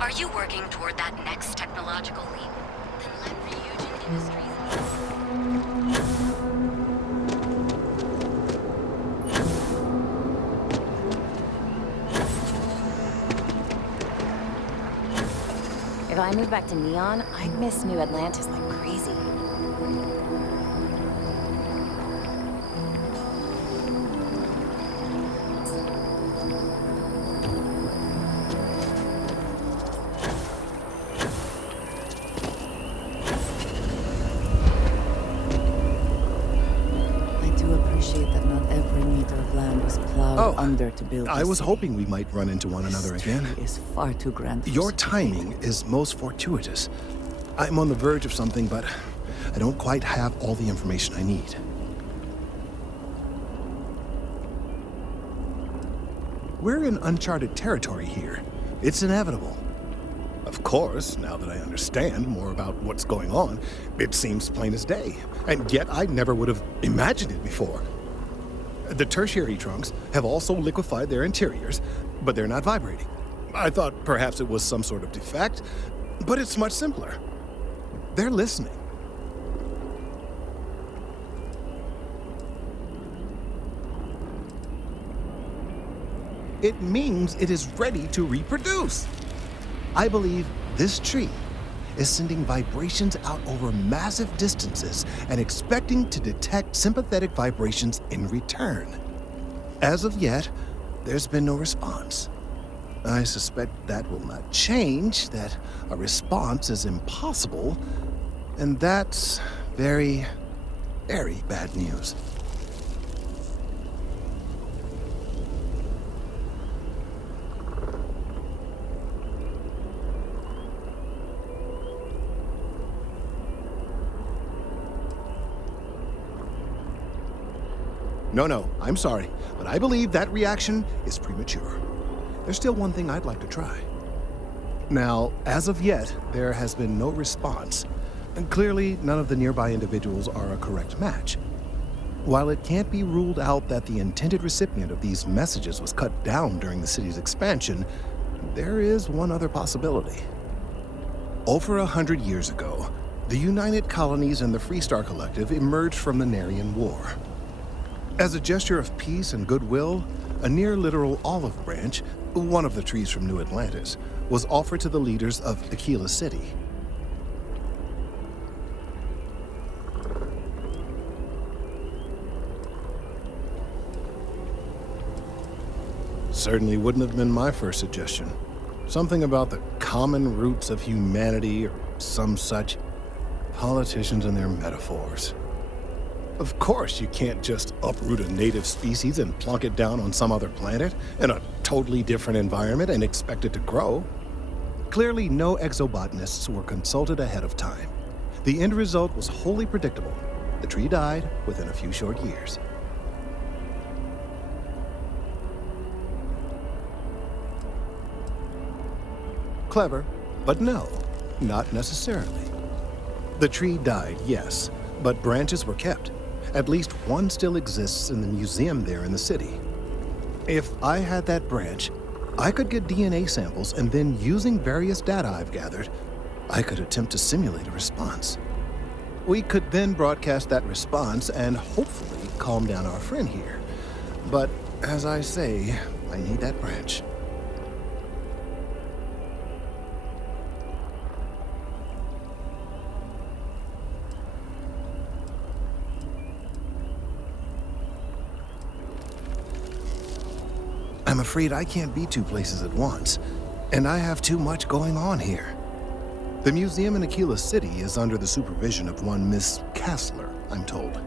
Are you working toward that next technological leap? Then let Ryujin Industries... If I move back to Neon, I'd miss New Atlantis like crazy. I do appreciate that not every meter of land was plowed under to build I this was city. hoping we might run into one another This again. tree is far too grand for Your such a timing fate. is most fortuitous. I'm on the verge of something, but I don't quite have all the information I need. We're in uncharted territory here. It's inevitable. Of course, now that I understand more about what's going on, it seems plain as day. And yet I never would have imagined it before. The tertiary trunks have also liquefied their interiors, but they're not vibrating. I thought perhaps it was some sort of defect, but it's much simpler. They're listening. It means it is ready to reproduce. I believe this tree is sending vibrations out over massive distances and expecting to detect sympathetic vibrations in return. As of yet, there's been no response. I suspect that will not change, that a response is impossible, and that's very, very bad news. No, I'm sorry, but I believe that reaction is premature. There's still one thing I'd like to try. Now, as of yet, there has been no response, and clearly none of the nearby individuals are a correct match. While it can't be ruled out that the intended recipient of these messages was cut down during the city's expansion, there is one other possibility. Over 100 years ago, the United Colonies and the Freestar Collective emerged from the Narian War. As a gesture of peace and goodwill, a near-literal olive branch, one of the trees from New Atlantis, was offered to the leaders of Aquila City. Certainly wouldn't have been my first suggestion. Something about the common roots of humanity or some such. Politicians and their metaphors. Of course, you can't just uproot a native species and plunk it down on some other planet in a totally different environment and expect it to grow. Clearly, no exobotanists were consulted ahead of time. The end result was wholly predictable. The tree died within a few short years. Clever, but no, not necessarily. The tree died, yes, but branches were kept. At least one still exists in the museum there in the city. If I had that branch, I could get DNA samples, and then using various data I've gathered, I could attempt to simulate a response. We could then broadcast that response and hopefully calm down our friend here. But as I say, I need that branch. I'm afraid I can't be two places at once, and I have too much going on here. The museum in Aquila City is under the supervision of one Miss Kassler, I'm told.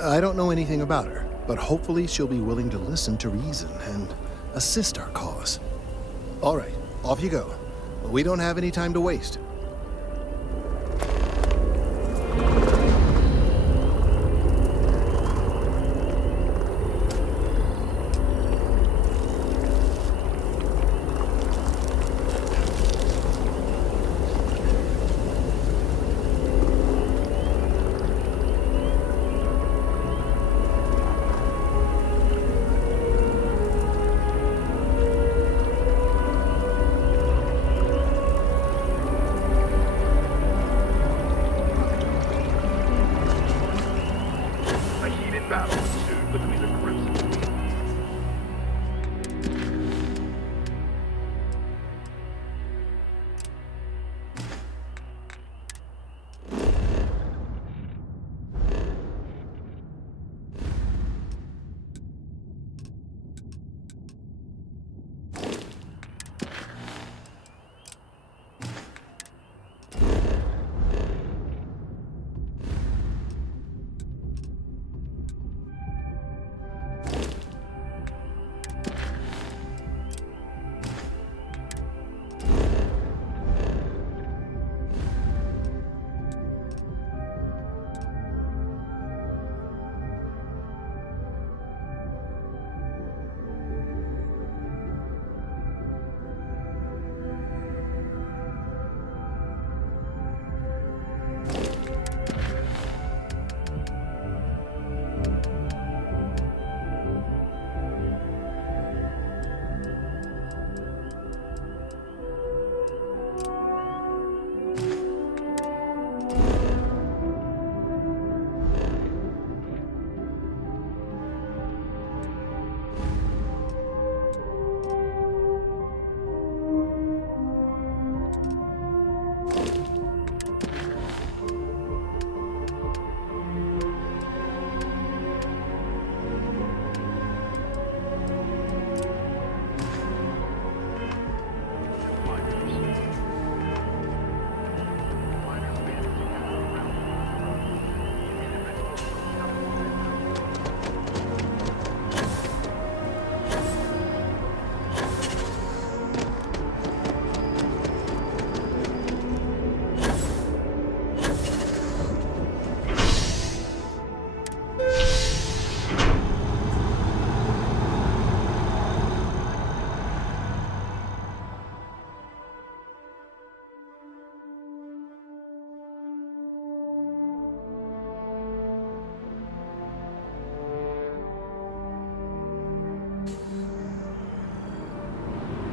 I don't know anything about her, but hopefully she'll be willing to listen to reason and assist our cause. All right, off you go. We don't have any time to waste. battle ensued between the Crimson Fleet.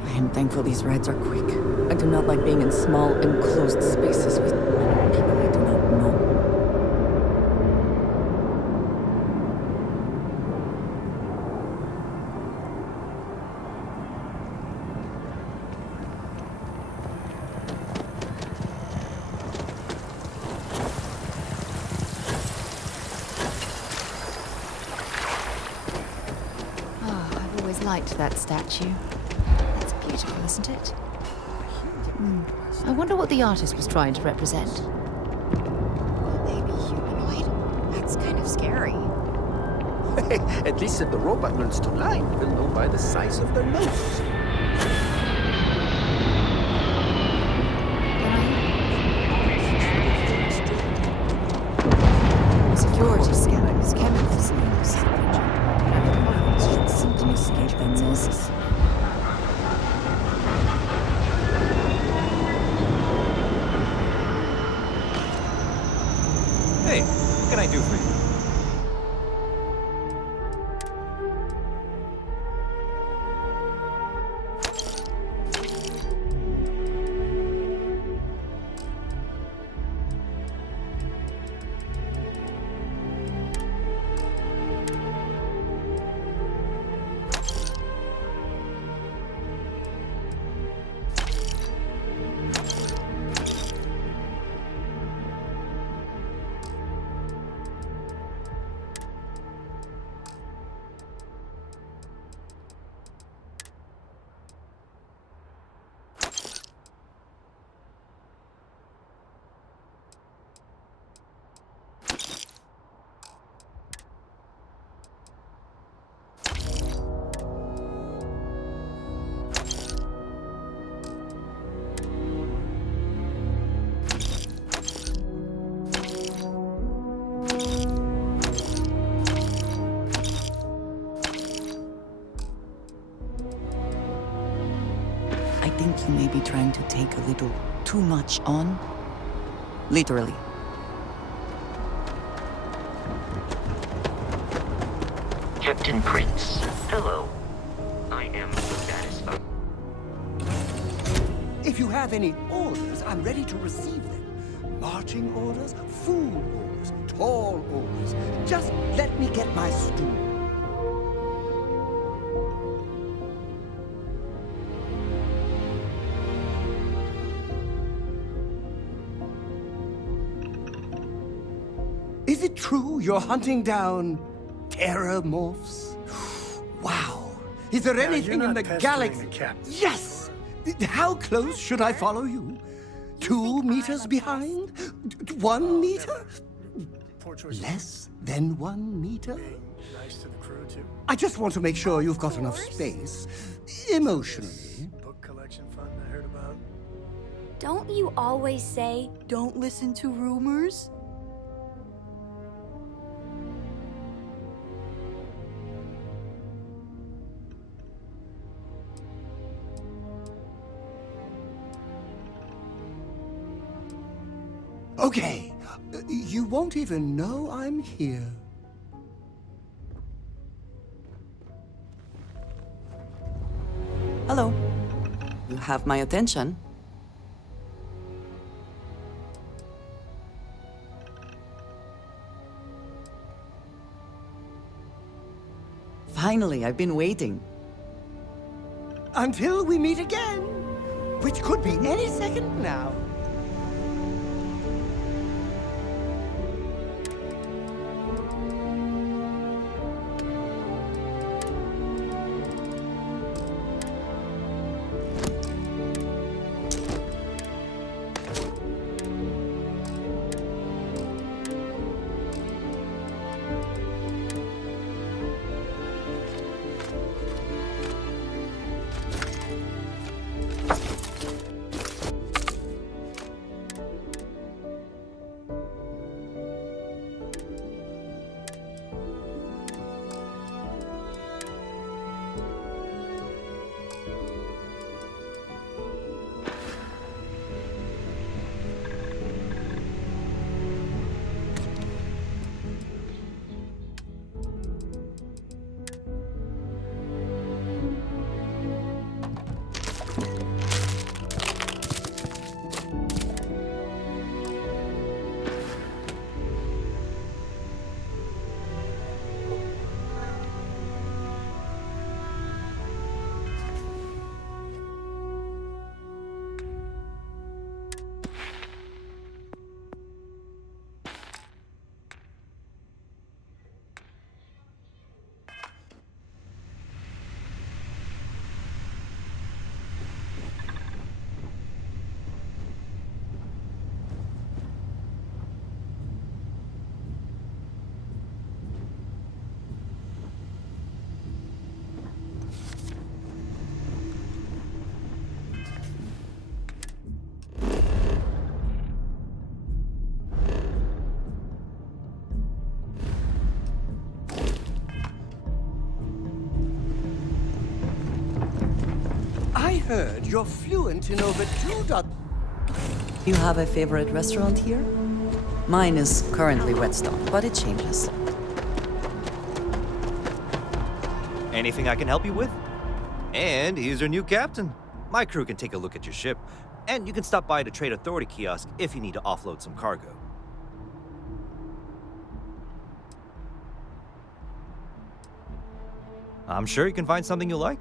I am thankful these rides are quick. I do not like being in small, enclosed spaces with people I do not know. Oh, I've always liked that statue. That's beautiful, isn't it? I wonder what the artist was trying to represent. Will they be humanoid? That's kind of scary. At least if the robot learns to lie, we'll know by the size of their nose. Security scanners, chemical signals. Should something escape their noses? Hey, what can I do for you? I think you may be trying to take a little too much on. Literally. Captain Prince, hello. I am the status of... If you have any orders, I'm ready to receive them. Marching orders, food orders, tall orders. Just let me get my stool. Is it true you're hunting down terramorphs? Wow. Is there anything in the galaxy? Yes! How close should I follow you? 2 meters behind? 1 meter? Less than 1 meter? Nice to the crew, too. I just want to make sure you've got enough space, emotionally. Book collection fund I heard about. Don't you always say, don't listen to rumors? Okay, you won't even know I'm here. Hello. You have my attention. Finally, I've been waiting. Until we meet again, which could be any second now. I heard you're fluent in over 2. You have a favorite restaurant here? Mine is currently Whetstone, but it changes. Anything I can help you with? And here's your new captain. My crew can take a look at your ship, and you can stop by the Trade Authority kiosk if you need to offload some cargo. I'm sure you can find something you like.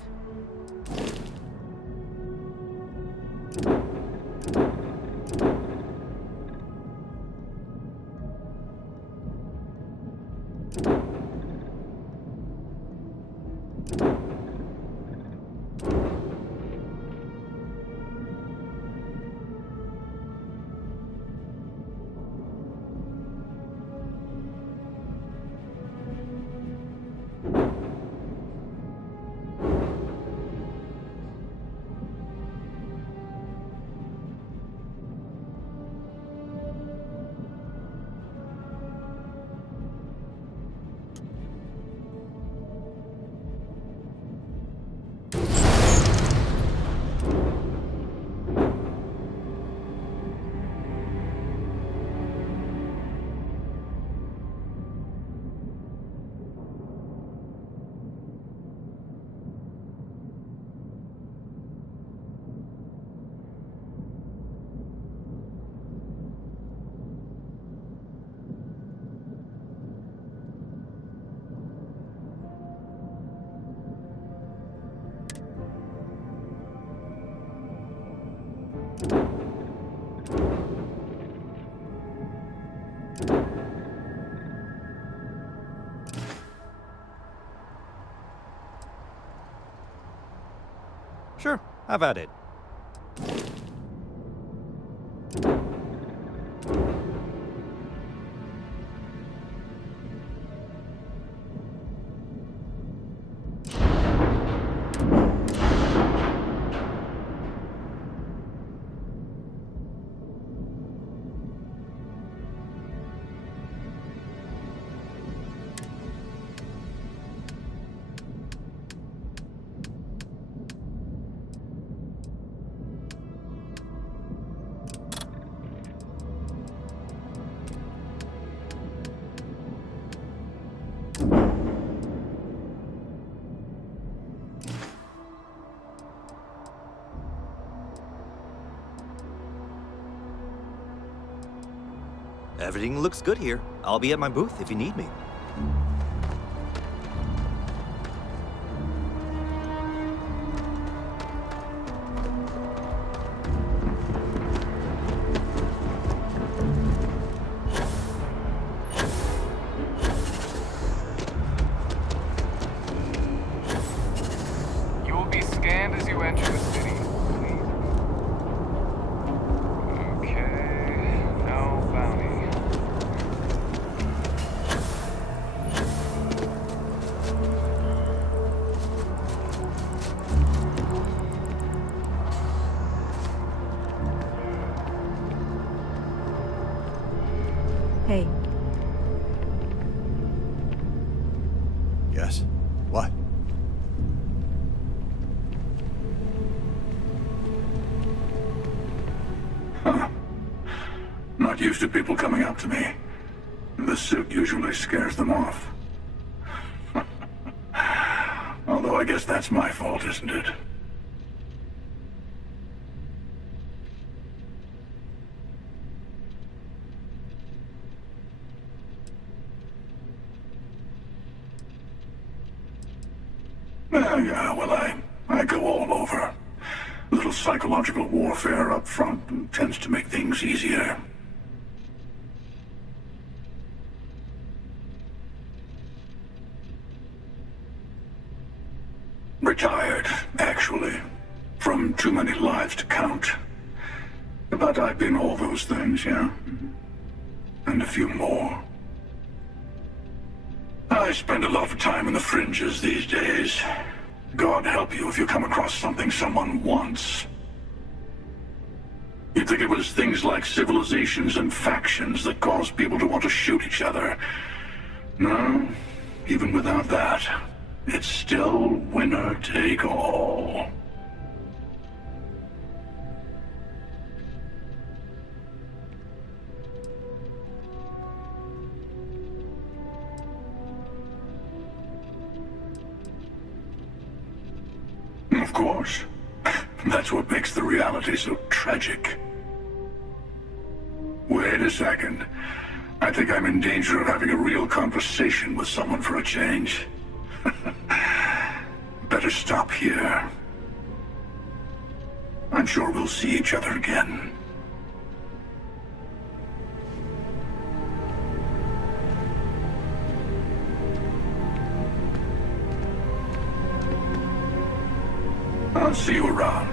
Sure, have at it. Everything looks good here. I'll be at my booth if you need me. You will be scanned as you enter the city. Okay, no bounty. Hey, Yes. What? Not used to people coming up to me. The suit usually scares them off. Although I guess that's my fault, isn't it? Yeah, well, I go all over. A little psychological warfare up front tends to make things easier. Retired, actually. From too many lives to count. But I've been all those things, yeah? And a few more. I spend a lot of time in the fringes these days. God help you if you come across something someone wants. You'd think it was things like civilizations and factions that cause people to want to shoot each other. No, even without that, it's still winner take all. Of course. That's what makes the reality so tragic. Wait a second. I think I'm in danger of having a real conversation with someone for a change. Better stop here. I'm sure we'll see each other again. I'll see you around.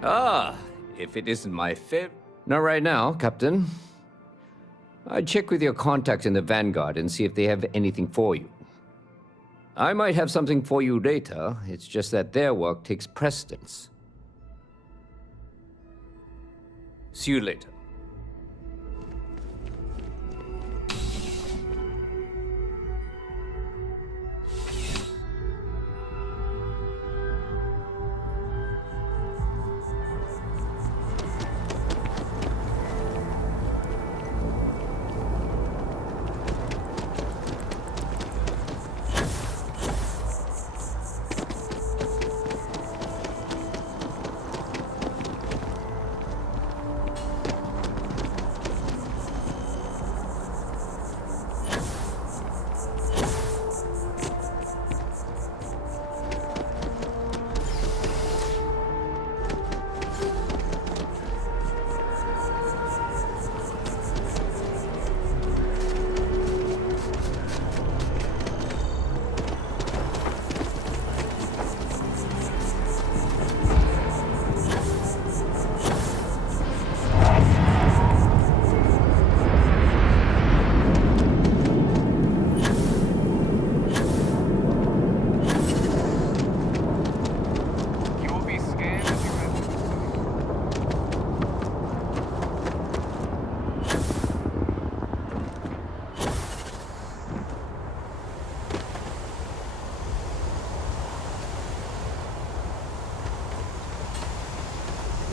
Ah, if it isn't my favorite. Not right now, Captain. I'd check with your contacts in the Vanguard and see if they have anything for you. I might have something for you later, it's just that their work takes precedence. See you later.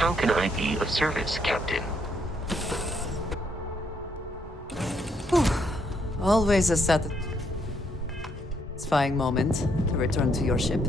How can I be of service, Captain? Always a satisfying moment to return to your ship.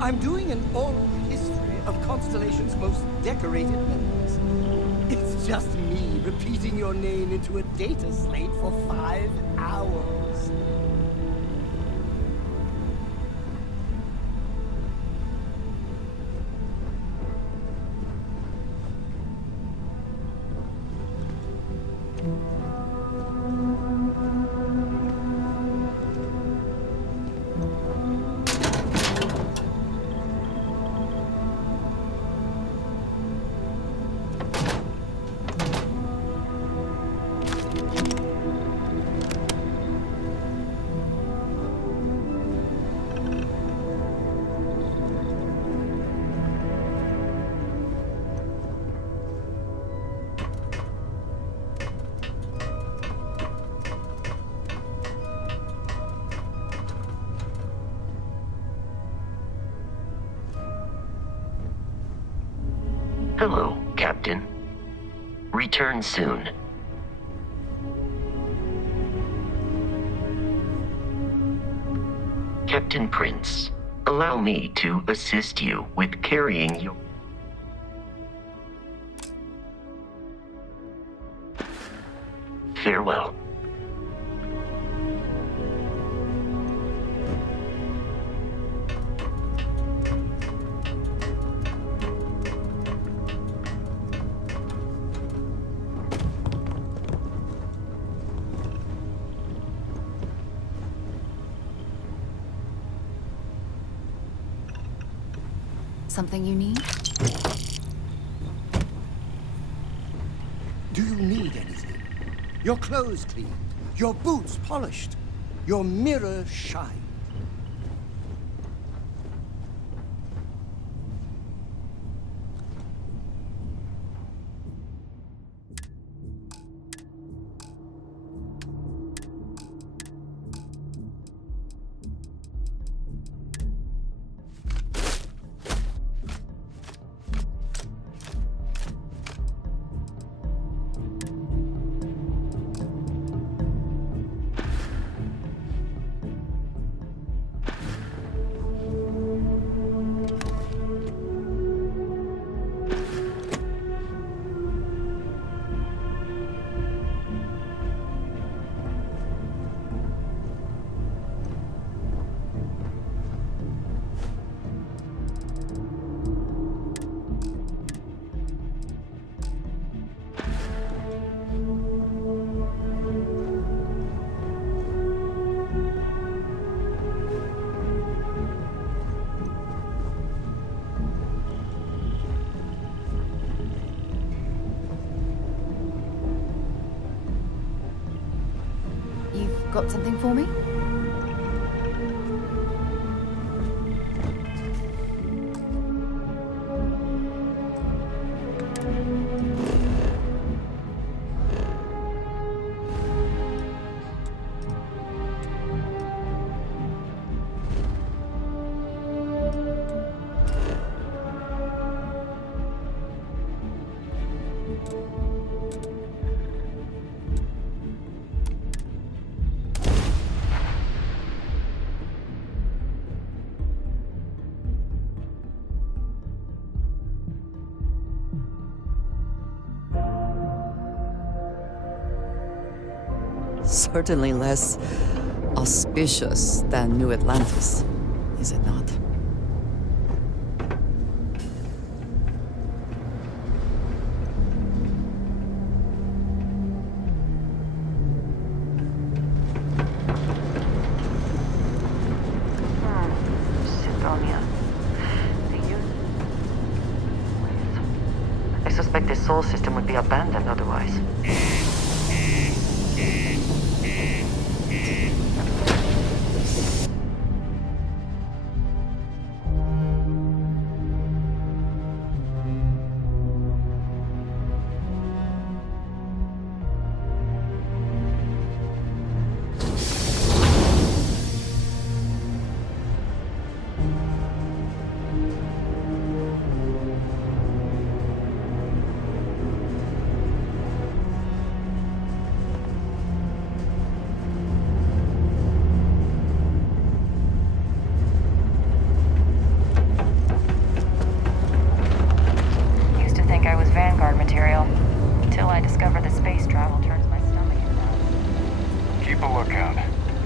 I'm doing an oral history of Constellation's most decorated members. It's just me repeating your name into a data slate for 5 hours. Hello, Captain. Return soon. Captain Prince, allow me to assist you with carrying your... Farewell. Something you need? Do you need anything? Your clothes cleaned, your boots polished, your mirror shined. Got something for me? Certainly less auspicious than New Atlantis, is it not? Sidonia. I suspect the soul system would be abandoned otherwise. Vanguard material. Until I discover that space travel turns my stomach into that. Keep a lookout.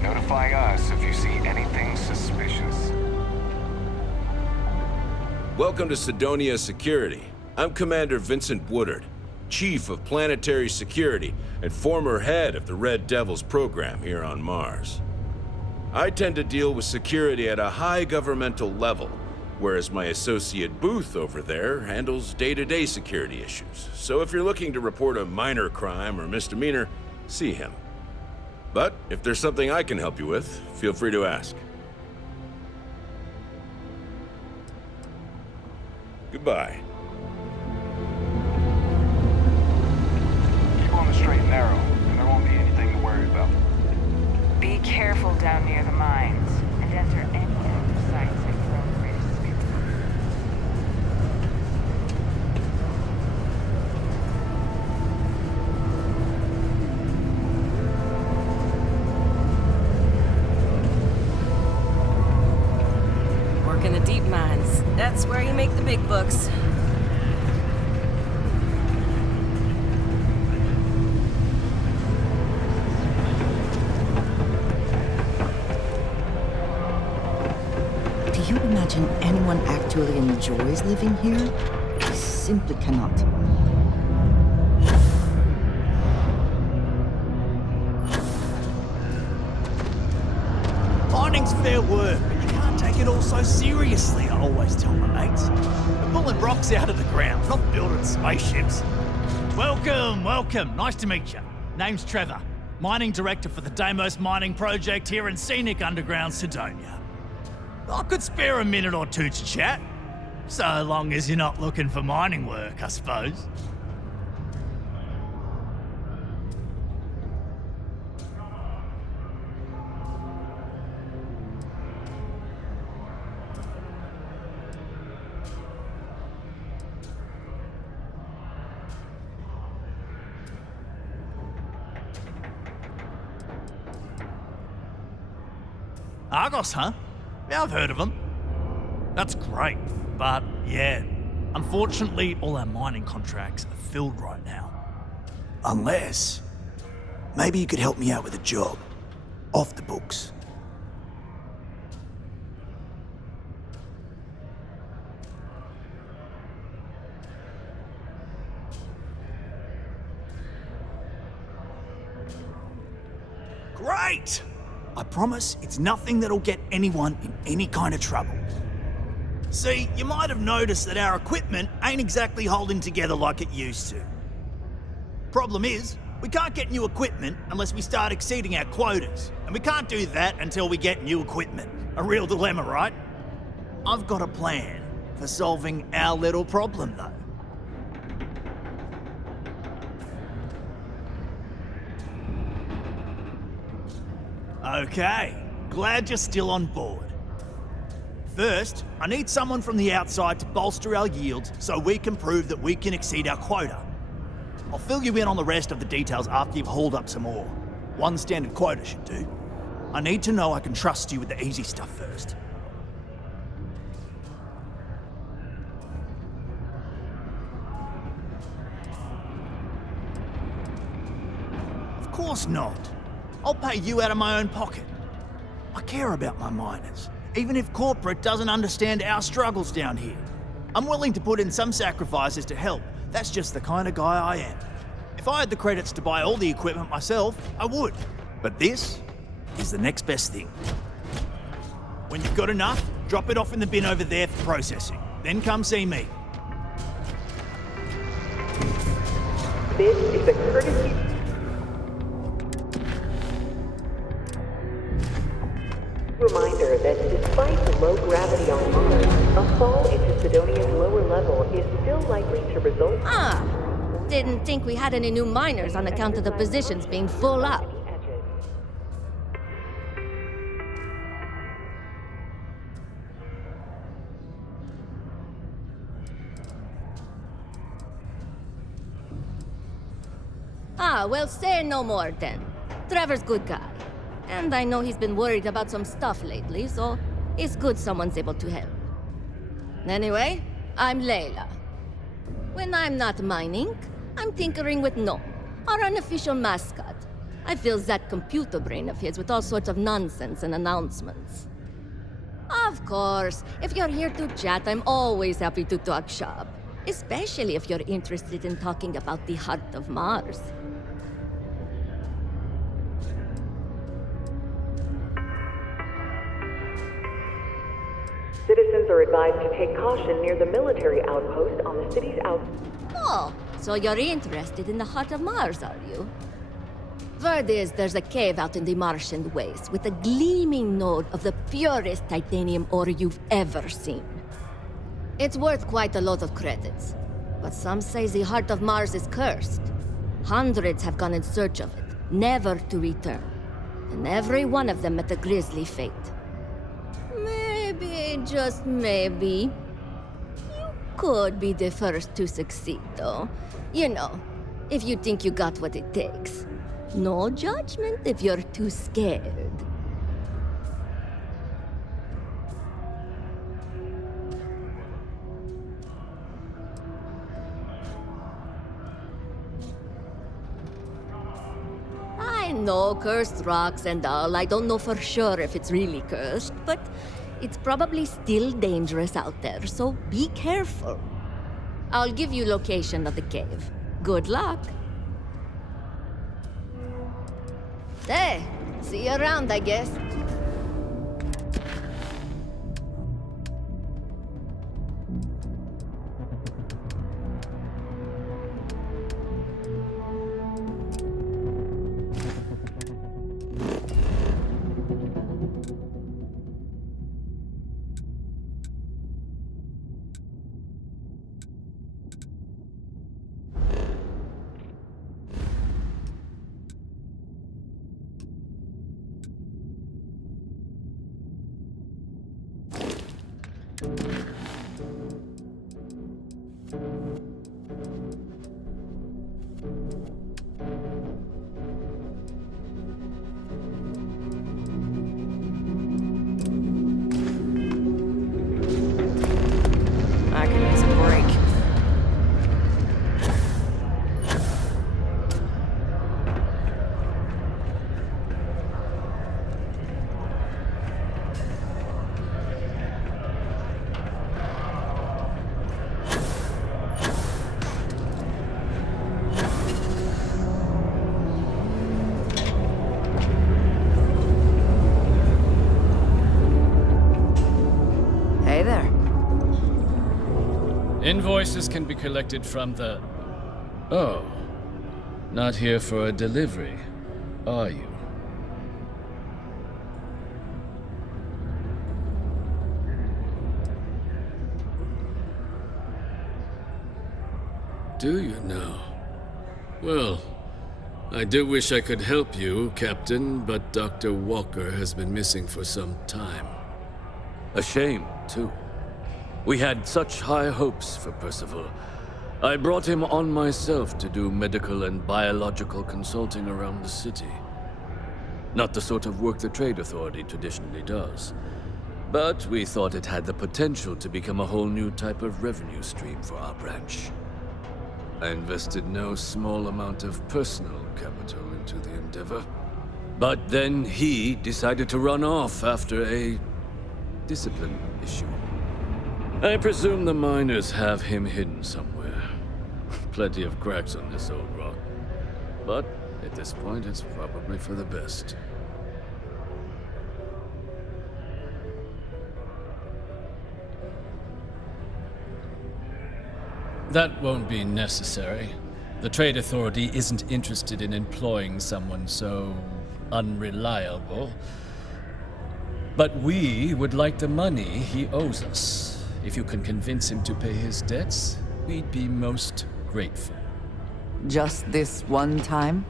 Notify us if you see anything suspicious. Welcome to Sidonia Security. I'm Commander Vincent Woodard, Chief of Planetary Security and former head of the Red Devils program here on Mars. I tend to deal with security at a high governmental level, whereas my associate Booth over there handles day-to-day security issues. So if you're looking to report a minor crime or misdemeanor, see him. But if there's something I can help you with, feel free to ask. Goodbye. Keep on the straight and narrow, and there won't be anything to worry about. Be careful down near the mines, and enter any active sites at your own greatest speed. Work in the deep mines. That's where you make the big bucks. Do you imagine anyone actually enjoys living here? I simply cannot. Mining's fair work, but you can't take it all so seriously, I always tell my mates. We're pulling rocks out of the ground, not building spaceships. Welcome, welcome. Nice to meet you. Name's Trevor, Mining Director for the Deimos Mining Project here in scenic underground Sidonia. I could spare a minute or two to chat, so long as you're not looking for mining work, I suppose. Argos, huh? Yeah, I've heard of them. That's great, but yeah, unfortunately all our mining contracts are filled right now. Unless, maybe you could help me out with a job, off the books. Great! I promise it's nothing that'll get anyone in any kind of trouble. See, you might have noticed that our equipment ain't exactly holding together like it used to. Problem is, We can't get new equipment unless we start exceeding our quotas. And we can't do that until we get new equipment. A real dilemma, right? I've got a plan for solving our little problem, though. Okay, glad you're still on board. First, I need someone from the outside to bolster our yields so we can prove that we can exceed our quota. I'll fill you in on the rest of the details after you've hauled up some ore. One standard quota should do. I need to know I can trust you with the easy stuff first. Of course not. I'll pay you out of my own pocket. I care about my miners, even if corporate doesn't understand our struggles down here. I'm willing to put in some sacrifices to help. That's just the kind of guy I am. If I had the credits to buy all the equipment myself, I would. But this is the next best thing. When you've got enough, drop it off in the bin over there for processing. Then come see me. This is a courtesy. Reminder that despite the low gravity on Mars, a fall into Sidonia's lower level is still likely to result. Didn't think we had any new miners on account of the positions being full up. Well, say no more then. Trevor's good guy. And I know he's been worried about some stuff lately, so it's good someone's able to help. Anyway, I'm Layla. When I'm not mining, I'm tinkering with Gnome, our unofficial mascot. I fill that computer brain of his with all sorts of nonsense and announcements. Of course, if you're here to chat, I'm always happy to talk shop. Especially if you're interested in talking about the heart of Mars. Citizens are advised to take caution near the military outpost on the city's Oh, so you're interested in the heart of Mars, are you? Word is there's a cave out in the Martian waste with a gleaming node of the purest titanium ore you've ever seen. It's worth quite a lot of credits, but some say the heart of Mars is cursed. Hundreds have gone in search of it, never to return. And every one of them met a grisly fate. Maybe, just maybe, you could be the first to succeed, though. You know, if you think you got what it takes. No judgment if you're too scared. I know cursed rocks and all. I don't know for sure if it's really cursed, but it's probably still dangerous out there, so be careful. I'll give you location of the cave. Good luck. Hey, see you around, I guess. I could use a break. Hey there. Invoices can be collected from the... Oh. Not here for a delivery, are you? Do you now? Well, I do wish I could help you, Captain, but Dr. Walker has been missing for some time. A shame, too. We had such high hopes for Percival. I brought him on myself to do medical and biological consulting around the city. Not the sort of work the Trade Authority traditionally does. But we thought it had the potential to become a whole new type of revenue stream for our branch. I invested no small amount of personal capital into the endeavor. But then he decided to run off after a discipline issue. I presume the miners have him hidden somewhere. Plenty of cracks on this old rock. But at this point, it's probably for the best. That won't be necessary. The Trade Authority isn't interested in employing someone so unreliable. But we would like the money he owes us. If you can convince him to pay his debts, we'd be most grateful. Just this one time?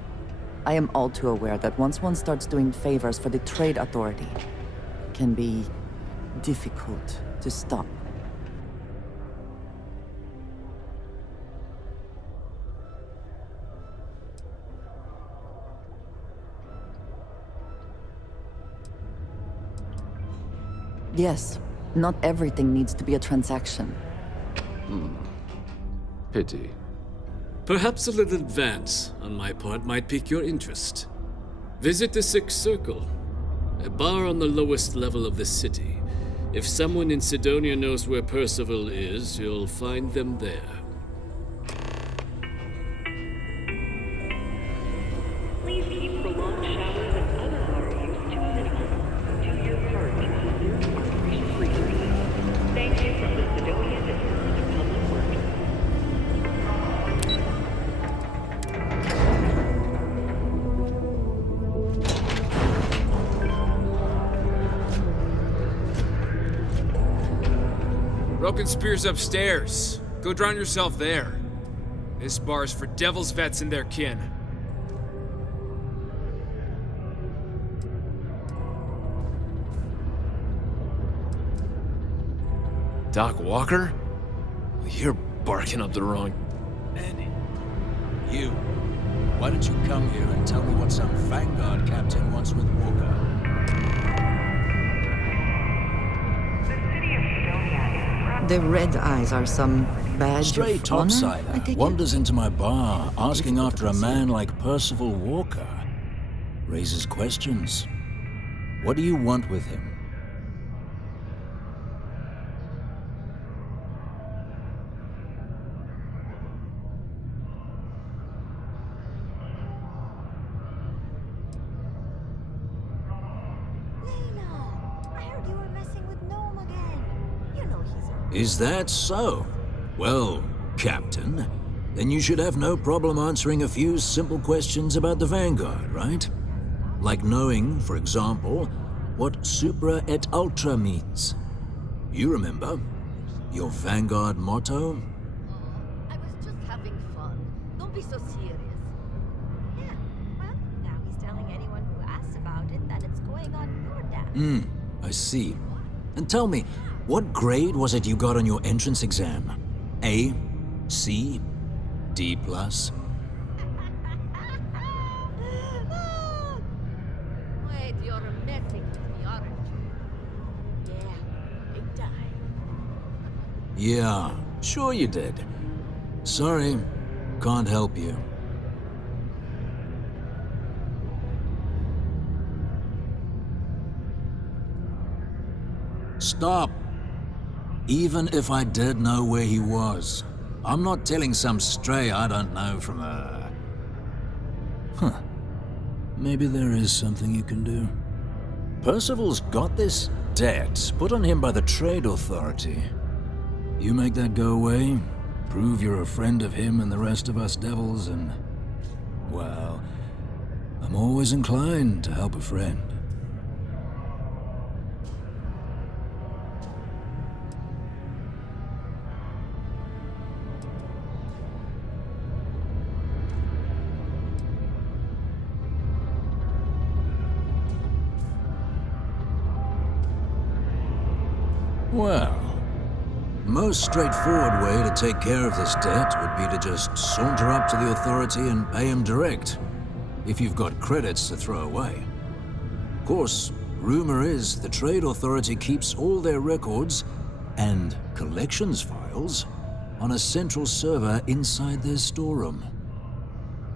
I am all too aware that once one starts doing favors for the Trade Authority, it can be difficult to stop. Yes, not everything needs to be a transaction. Pity. Perhaps a little advance on my part might pique your interest. Visit the Sixth Circle, a bar on the lowest level of the city. If someone in Sidonia knows where Percival is, you'll find them there. Please keep prolonged showers and other water use to a minimum. Do your part to conserve our precious resources. Thank you from the Sidonia Department of Public Works. Broken Spear's upstairs. Go drown yourself there. This bar's for Devil's vets and their kin. Doc Walker? You're barking up the wrong... Andy, you. Why don't you come here and tell me what some Vanguard captain wants with Walker? The red eyes are some badge Stray of honor, I topsider take it? wanders into my bar asking after a man like Percival Walker. Raises questions. What do you want with him? Is that so? Well, Captain, then you should have no problem answering a few simple questions about the Vanguard, right? Like knowing, for example, what Supra et Ultra means. You remember? Your Vanguard motto? I was just having fun. Don't be so serious. Yeah, well, now he's telling anyone who asks about it that it's going on your desk. I see. And tell me, what grade was it you got on your entrance exam? A? C? D+? Wait, you're messing with me, aren't you? Yeah, big time. Yeah, sure you did. Sorry, can't help you. Stop. Even if I did know where he was, I'm not telling some stray I don't know from a... Huh. Maybe there is something you can do. Percival's got this debt put on him by the Trade Authority. You make that go away, prove you're a friend of him and the rest of us devils, and Well, I'm always inclined to help a friend. Well, most straightforward way to take care of this debt would be to just saunter up to the authority and pay him direct, if you've got credits to throw away. Of course, rumor is the Trade Authority keeps all their records and collections files on a central server inside their storeroom.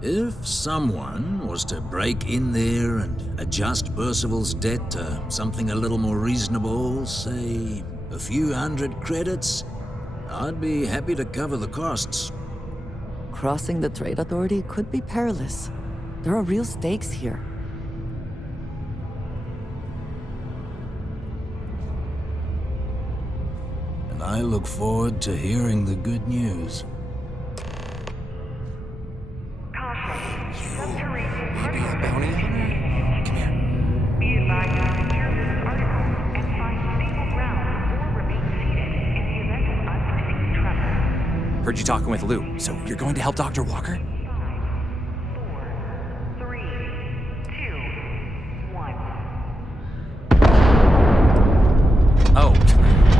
If someone was to break in there and adjust Percival's debt to something a little more reasonable, say a few hundred credits, I'd be happy to cover the costs. Crossing the Trade Authority could be perilous. There are real stakes here. And I look forward to hearing the good news. Heard you talking with Lou, so you're going to help Dr. Walker? 5, 4, 3, 2, 1. Oh,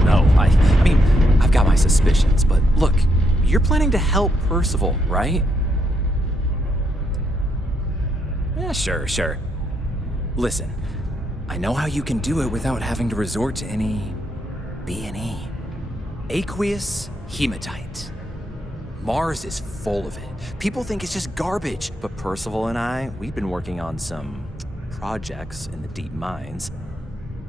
no. I mean, I've got my suspicions, but look, you're planning to help Percival, right? Yeah, sure. Listen, I know how you can do it without having to resort to any B&E. Aqueous hematite. Mars is full of it. People think it's just garbage, but Percival and I, we've been working on some projects in the deep mines.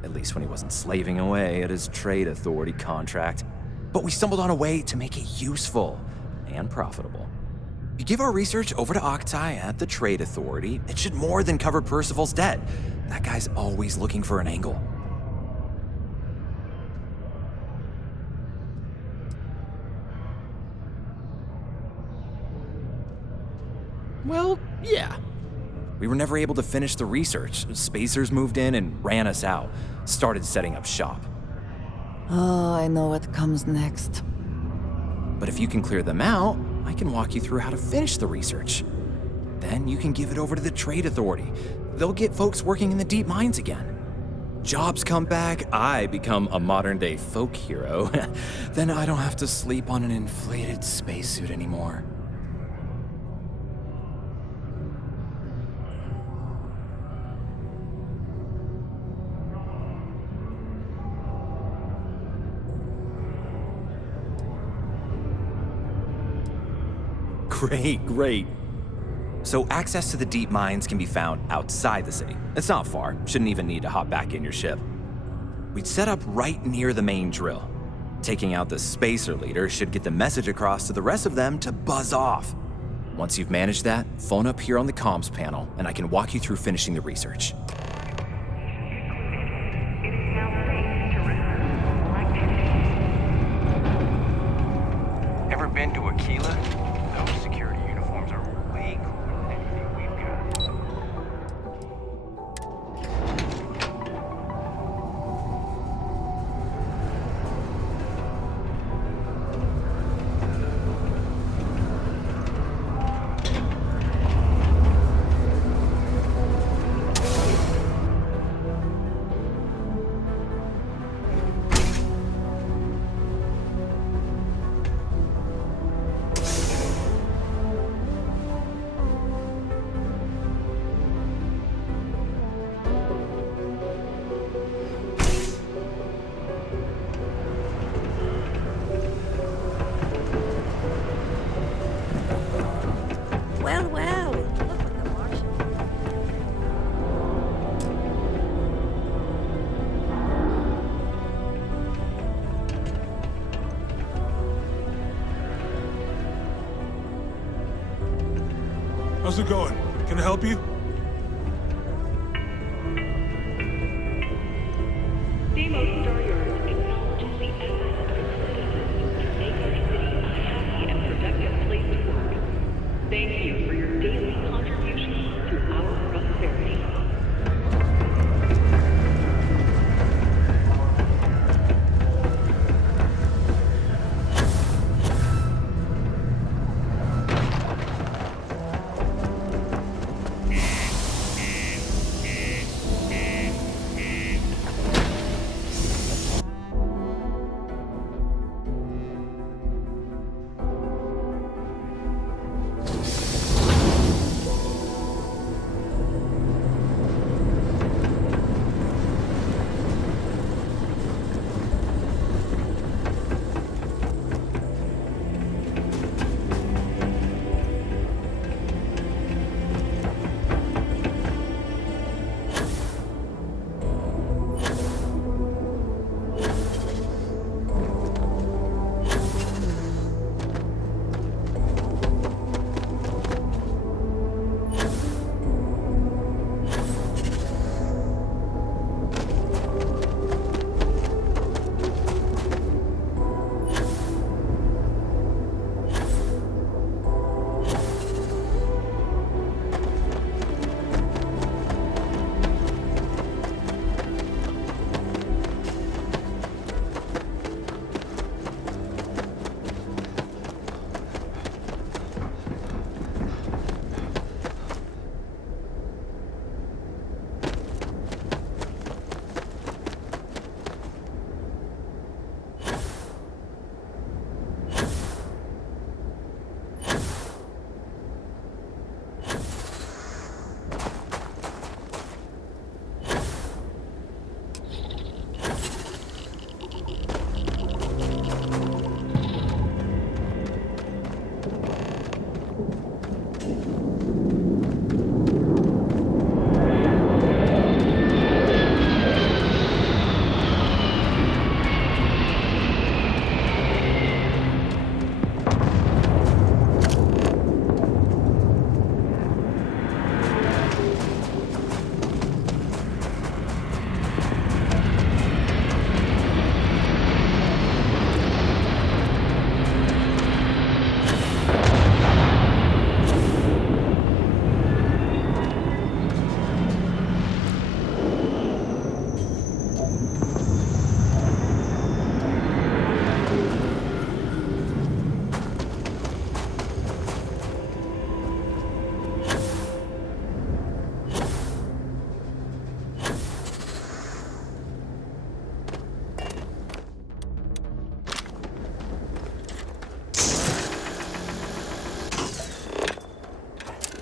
At least when he wasn't slaving away at his Trade Authority contract. But we stumbled on a way to make it useful and profitable. You give our research over to Octai at the Trade Authority, it should more than cover Percival's debt. That guy's always looking for an angle. Well, yeah. We were never able to finish the research. Spacers moved in and ran us out. Started setting up shop. Oh, I know what comes next. But if you can clear them out, I can walk you through how to finish the research. Then you can give it over to the Trade Authority. They'll get folks working in the deep mines again. Jobs come back, I become a modern-day folk hero. Then I don't have to sleep on an inflated spacesuit anymore. Great. So access to the deep mines can be found outside the city. It's not far, shouldn't even need to hop back in your ship. We'd set up right near the main drill. Taking out the spacer leader should get the message across to the rest of them to buzz off. Once you've managed that, phone up here on the comms panel and I can walk you through finishing the research. Ever been to Aquila? Those security uniforms are way cooler than anything we've got. Well, look what the Martian. How's it going? Can I help you? Deimos Staryard acknowledges the efforts of its citizens to make our city a happy and productive place to work. Thank you for your daily contribution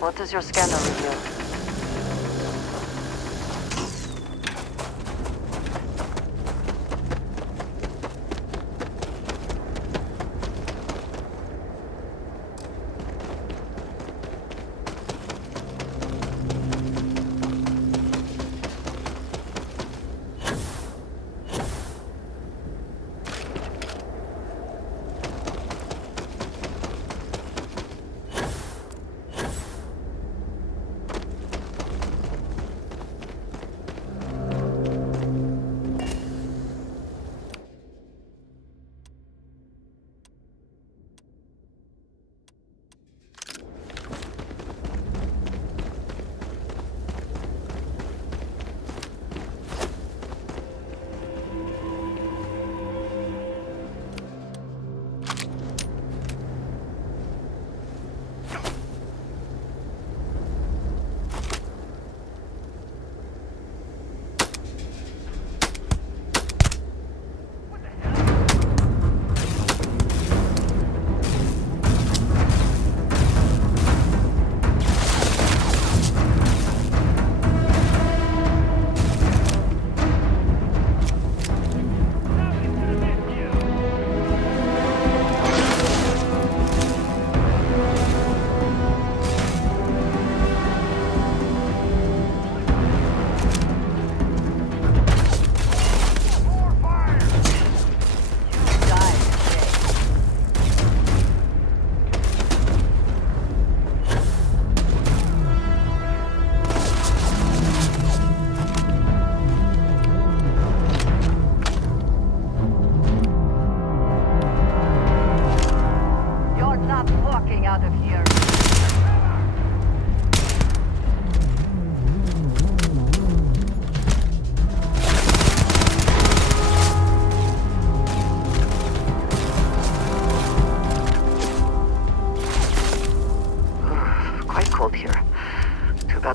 What does your scanner reveal?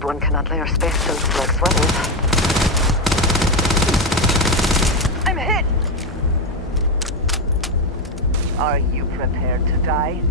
One cannot layer spacesuits like sweaters. I'm hit! Are you prepared to die?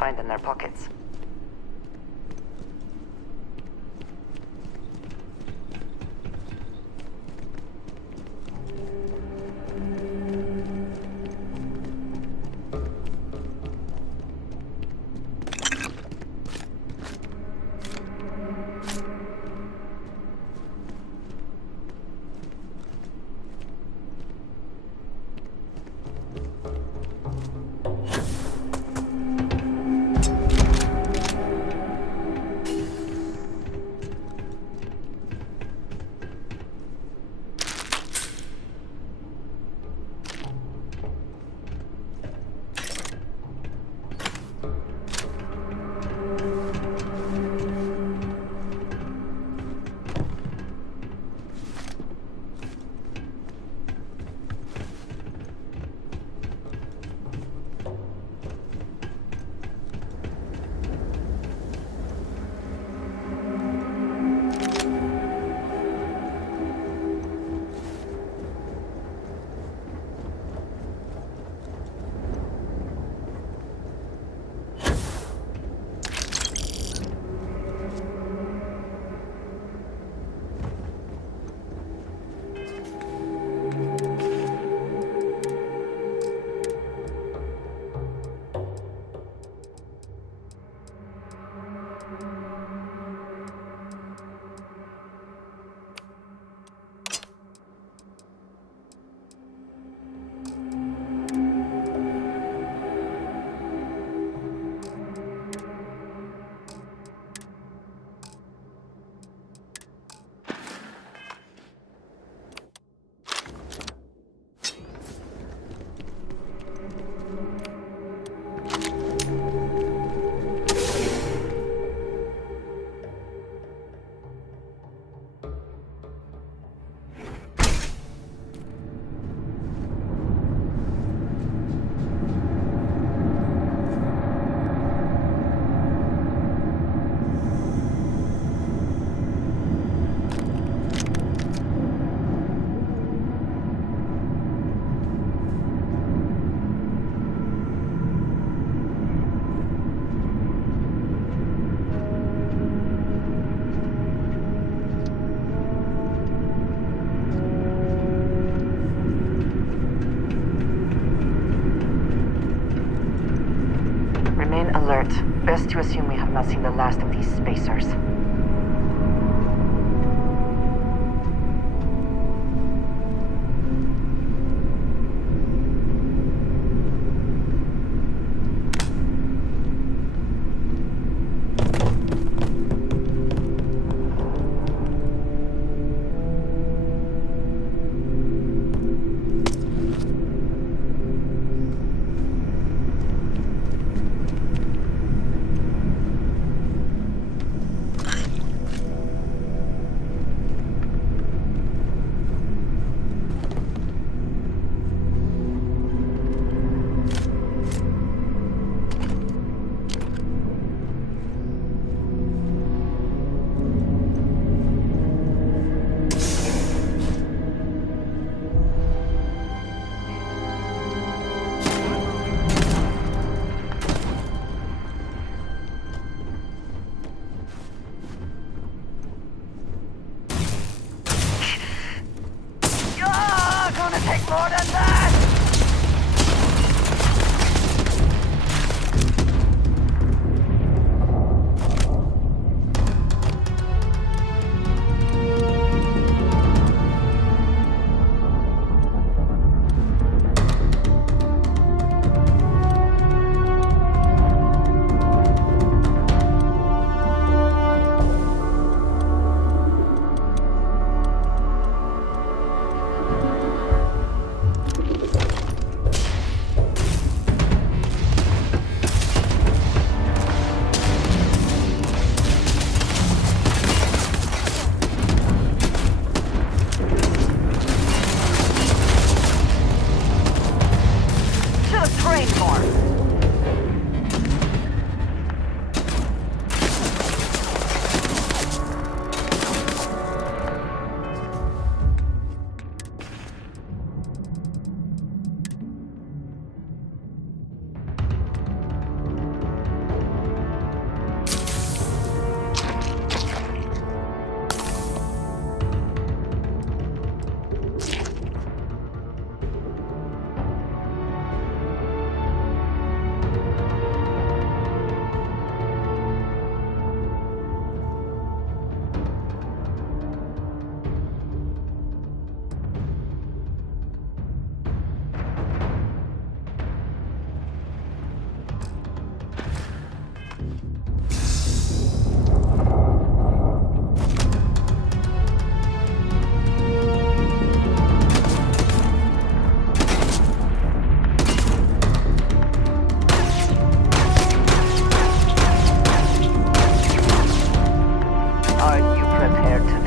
find in their pockets. Alert. Best to assume we have not seen the last of these spacers.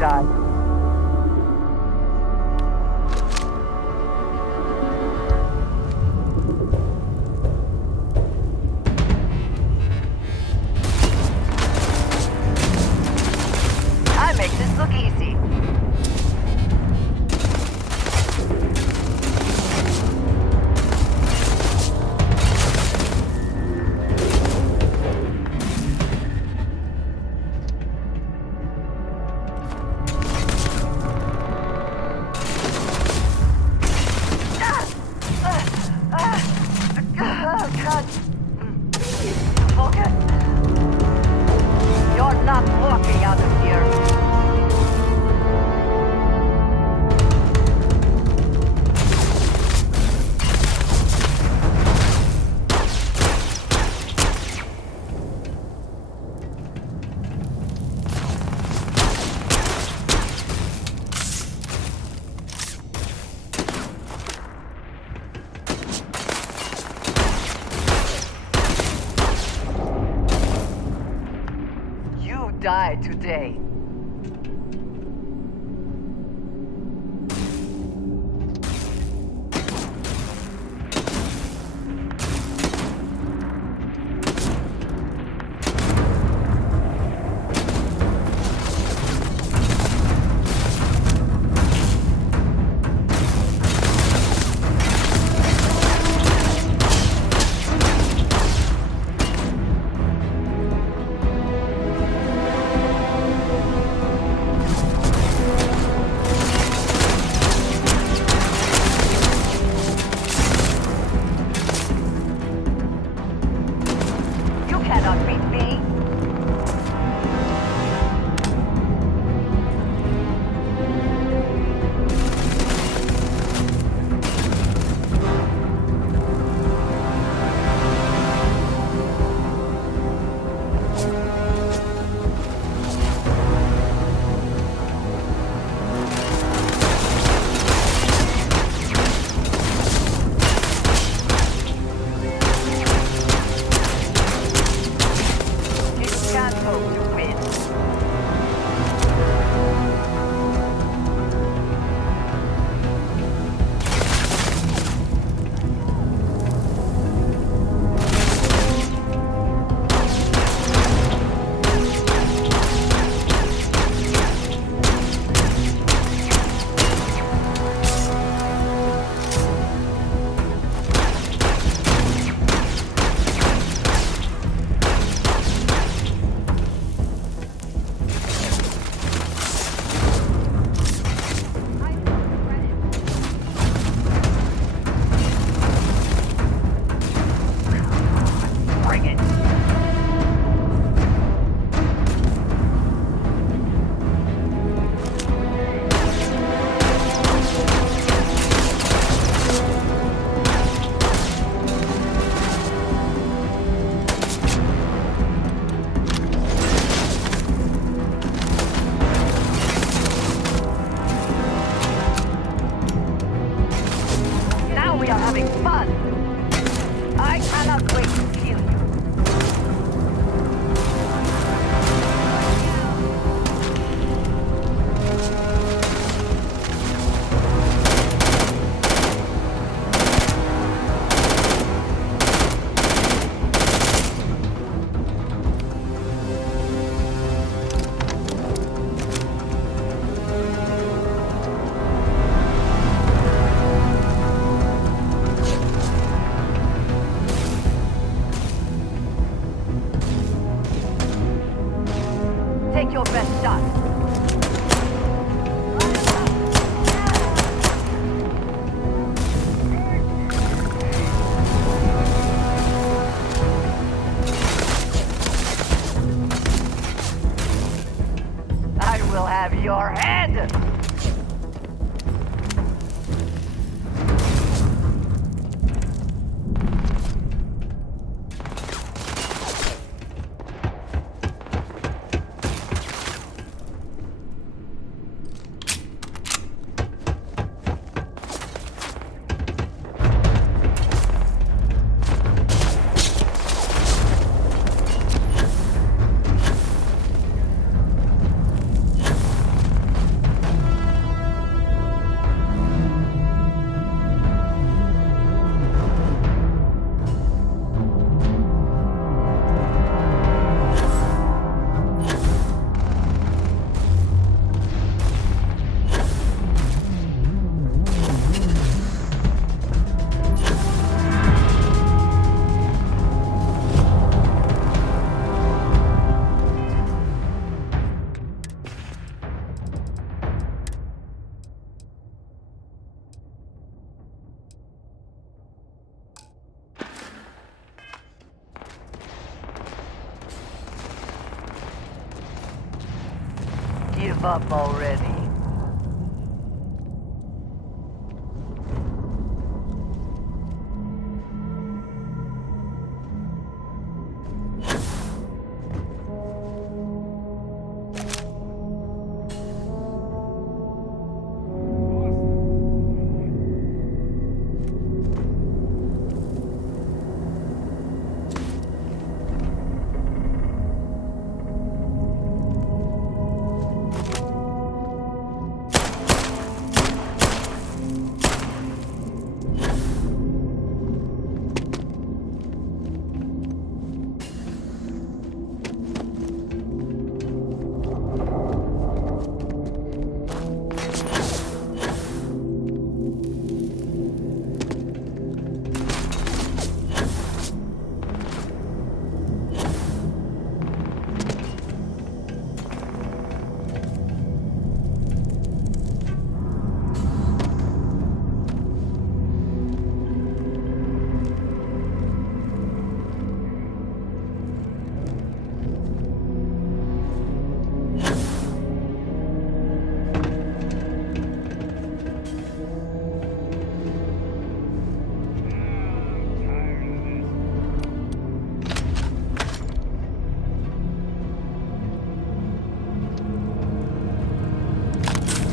die. I make this look easy. Oh, God. Focus. You're not walking out of here. You die today. You cannot beat me. You can't hope to win. Bring it. Now we are having fun. I cannot wait to kill you. Take your best shot. I will have your head. give up already?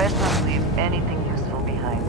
Best not leave anything useful behind.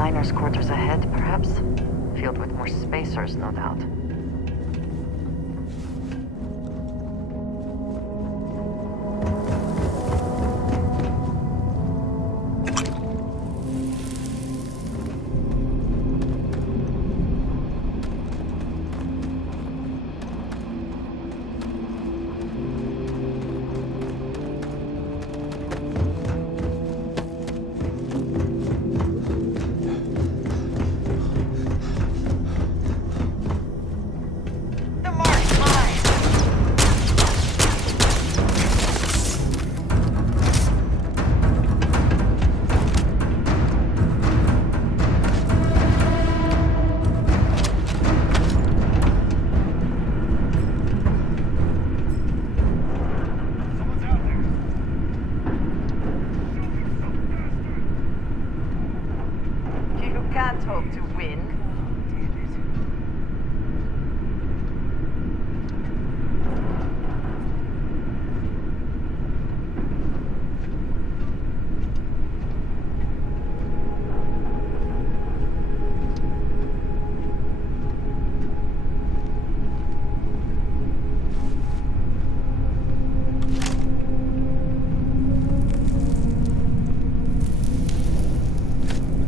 Miners' quarters ahead, perhaps? Filled with more spacers, no doubt. Can't hope to win.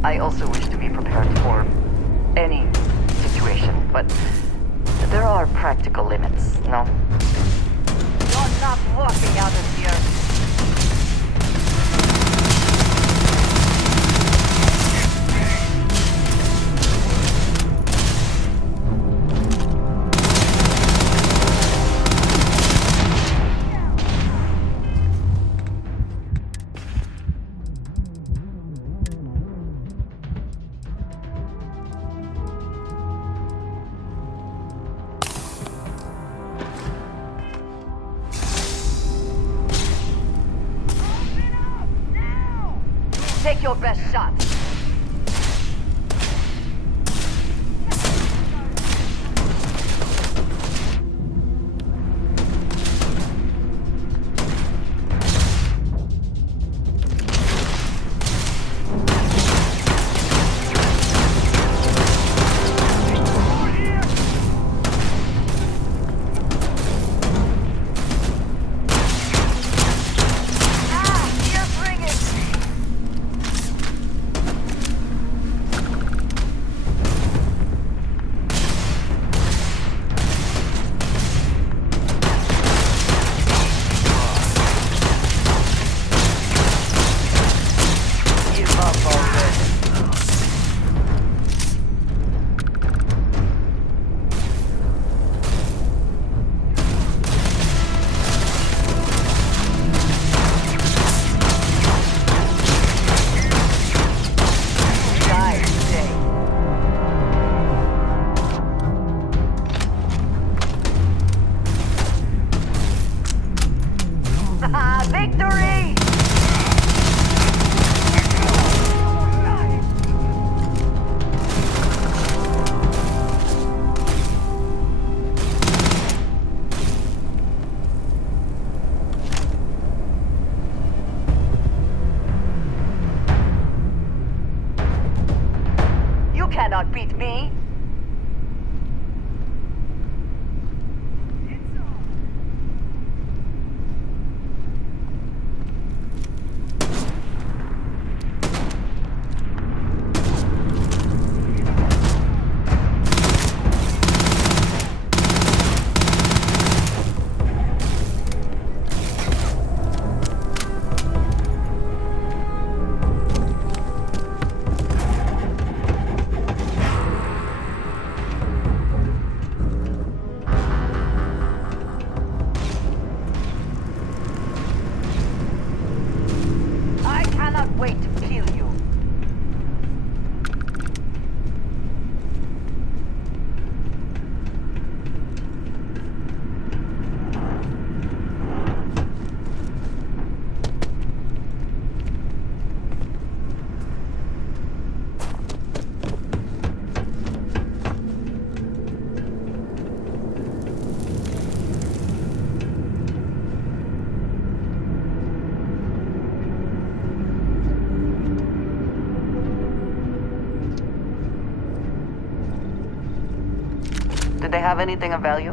I also wish to be prepared for any situation, but there are practical limits, no? You're not walking out of here. Take your best shot. Victory! You cannot beat me! Did they have anything of value?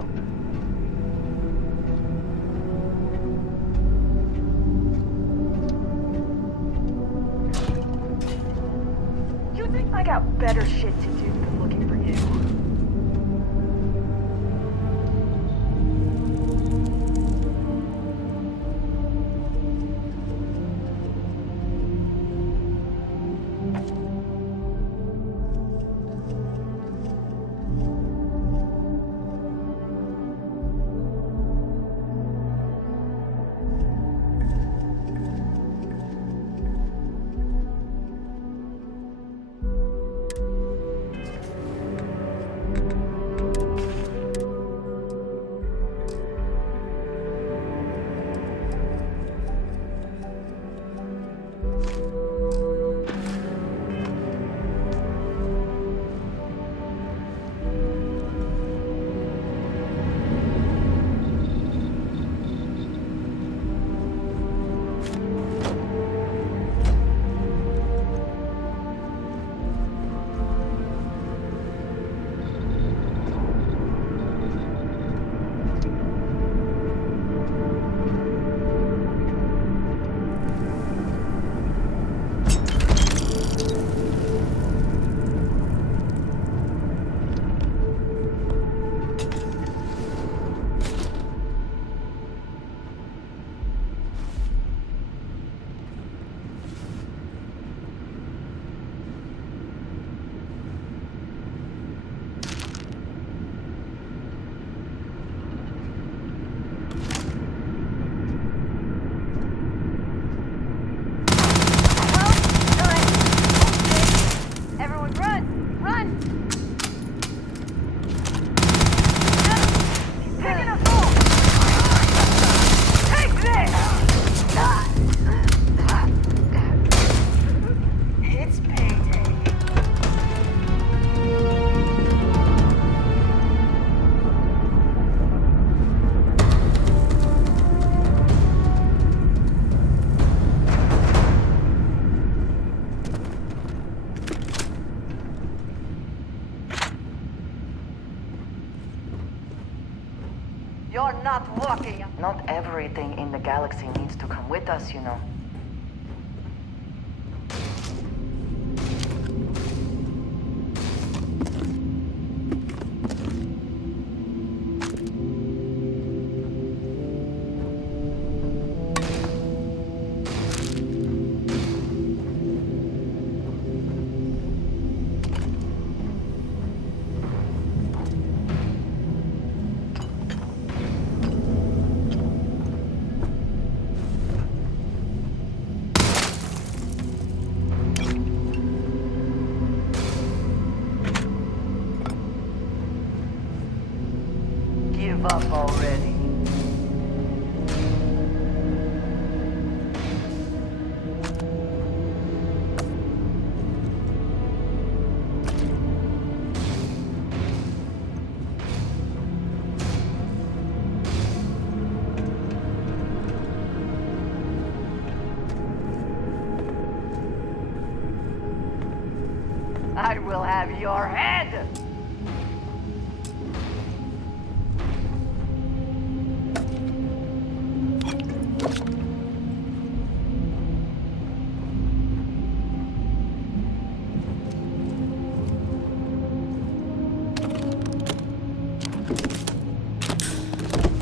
You think I got better shit to do than looking for you? You're not lucky. Not everything in the galaxy needs to come with us, you know. Give up already. I will have your head!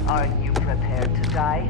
Are you prepared to die?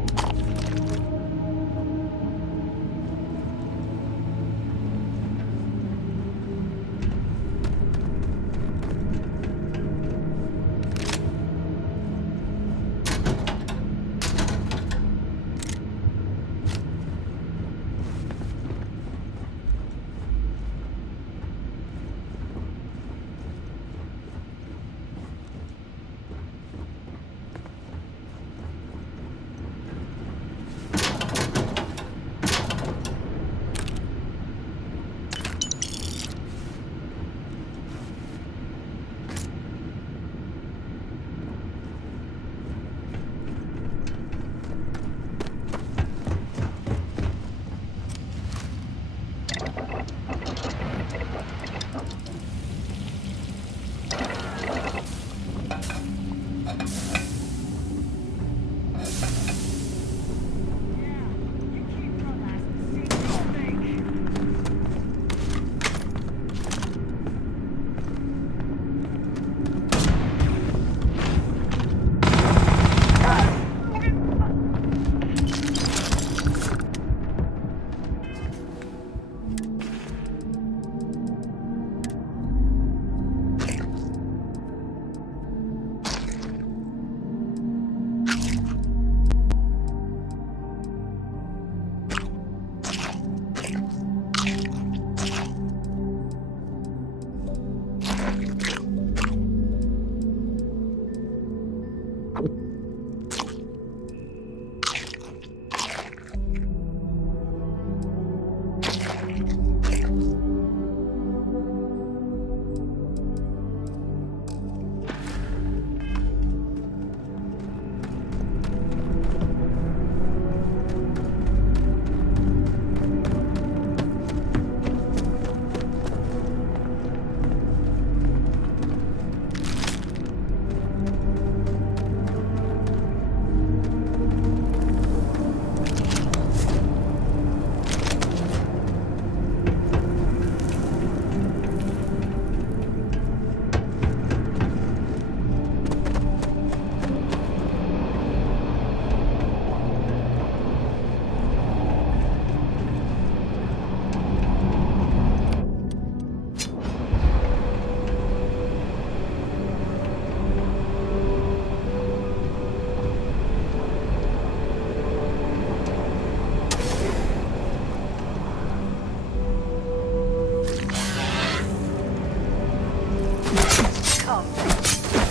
Come,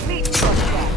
meet your death.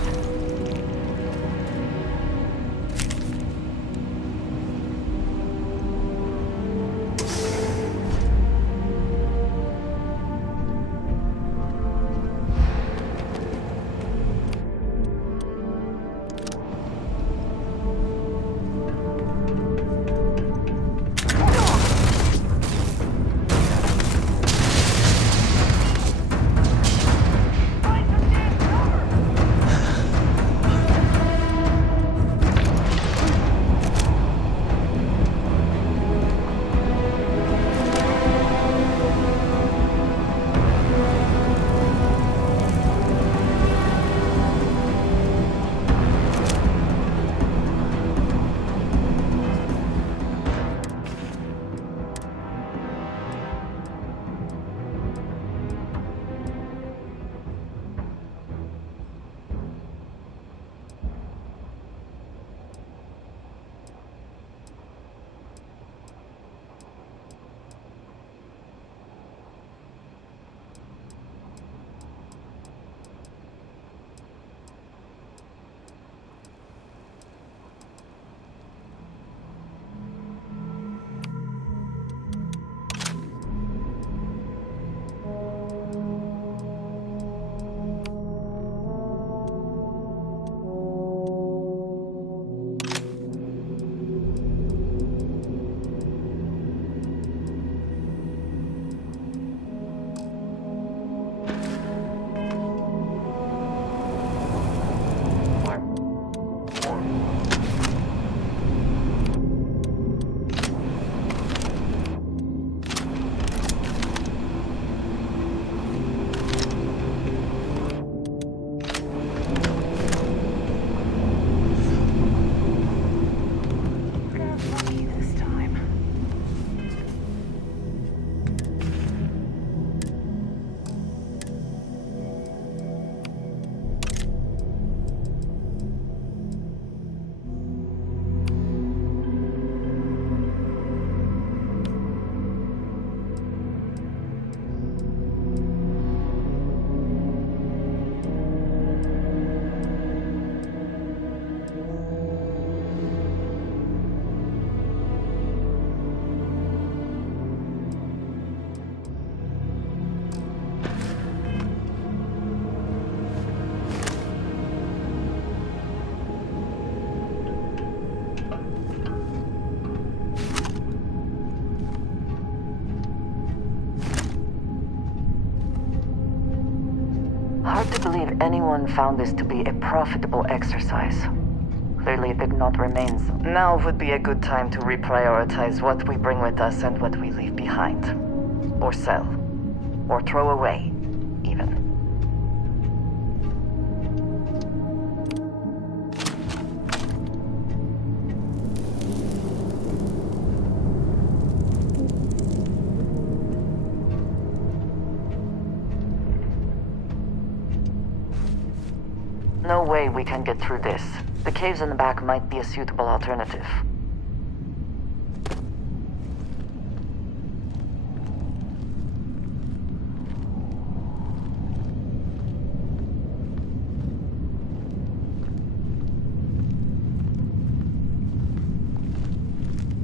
Hard to believe anyone found this to be a profitable exercise. Clearly it did not remain so. Now would be a good time to reprioritize what we bring with us and what we leave behind. Or sell. Or throw away, even. No way we can get through this. The caves in the back might be a suitable alternative.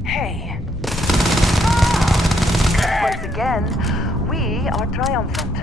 Hey. Once again, we are triumphant.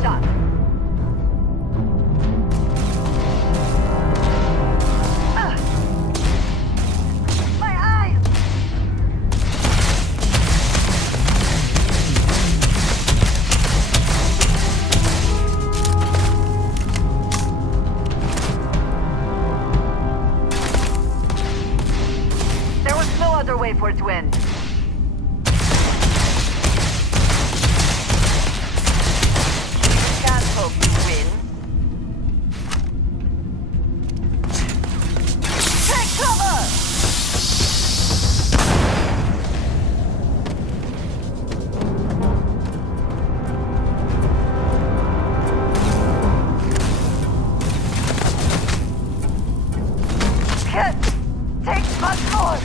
Done. My eyes! There was no other way for it to end. Can't hope to win. Take cover! Can't take much more!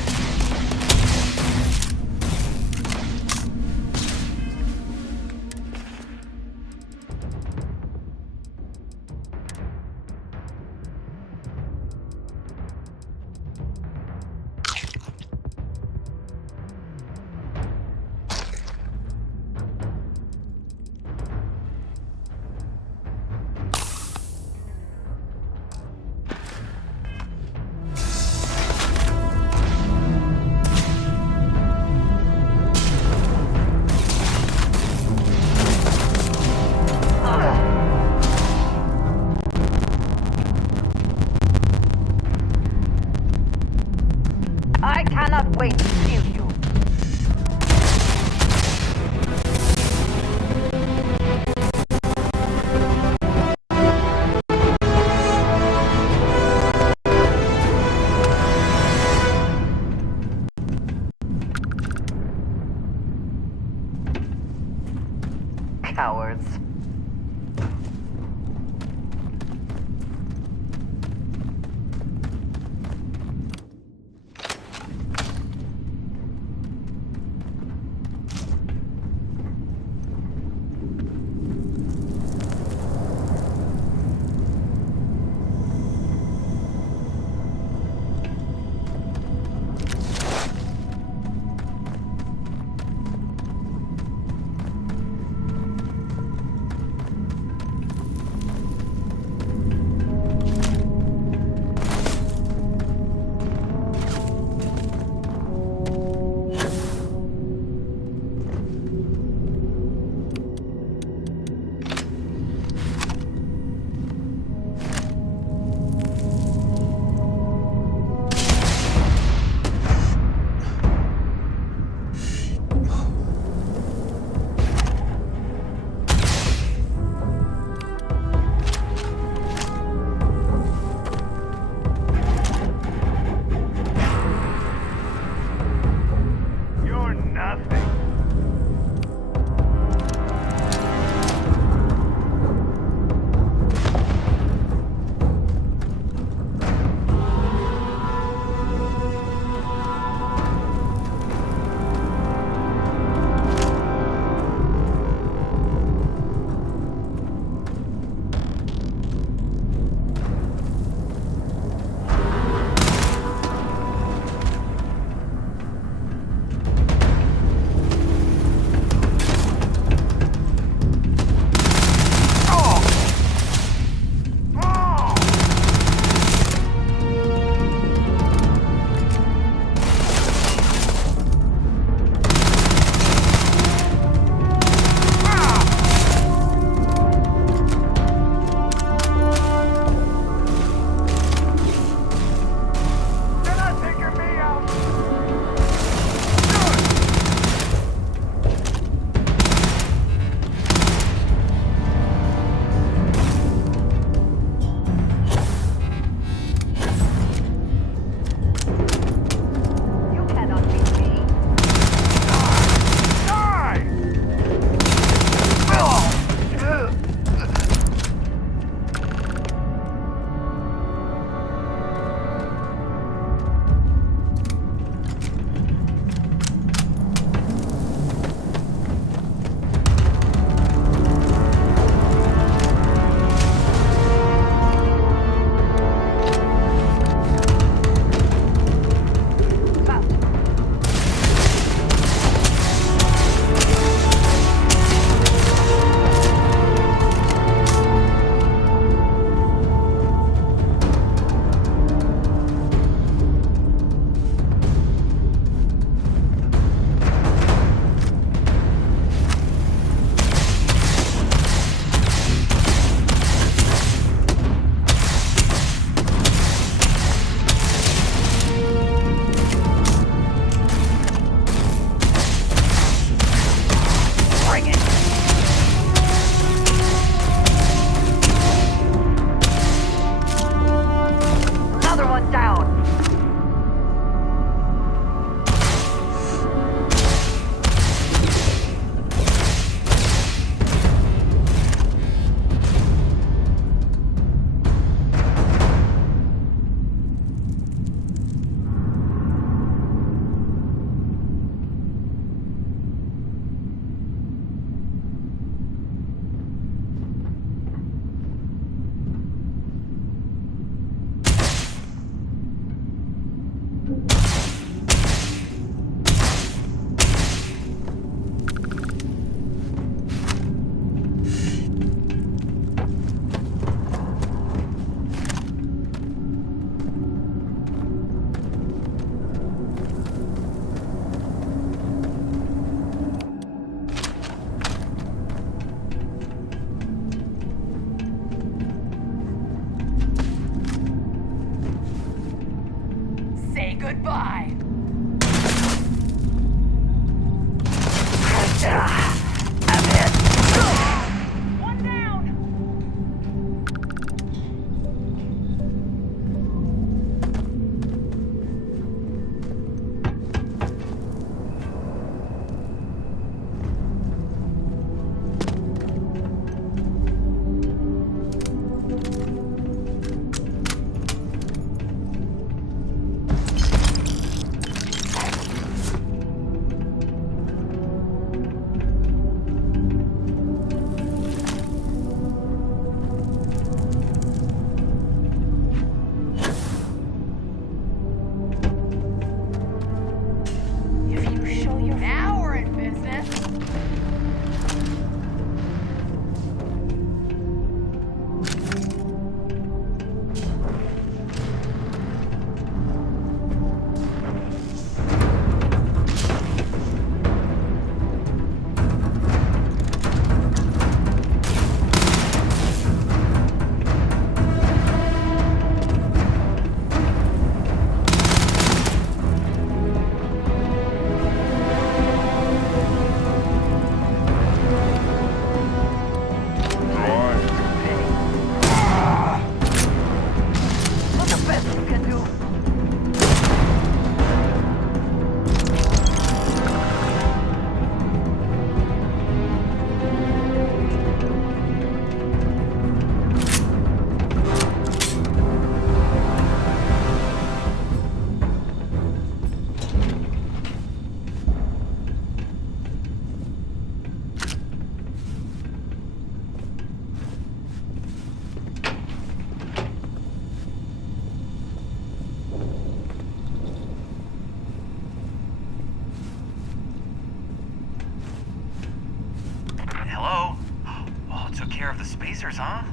spacers, huh?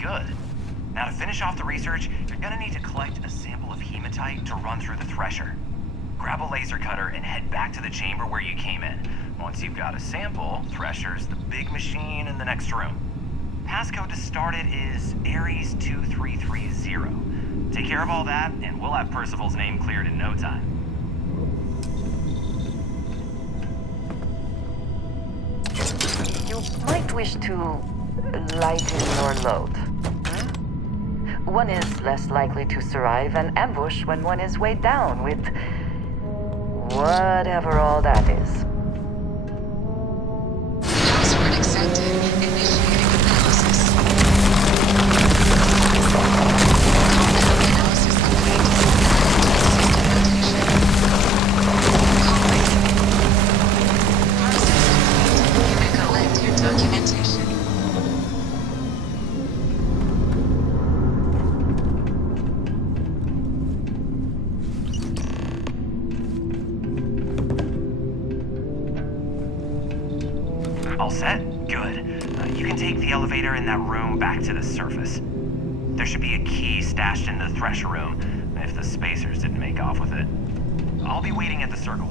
Good. Now to finish off the research, you're gonna need to collect a sample of hematite to run through the thresher. Grab a laser cutter and head back to the chamber where you came in. Once you've got a sample, thresher's the big machine in the next room. Passcode to start it is Ares 2330. Take care of all that, and we'll have Percival's name cleared in no time. You might wish to lighten your load. One is less likely to survive an ambush when one is weighed down with whatever all that is. Password accepted. Initiating analysis. Analysis update. Calling. Process complete. You may collect your documentation. All set? Good. You can take the elevator in that room back to the surface. There should be a key stashed in the thresher room, if the spacers didn't make off with it. I'll be waiting at the circle.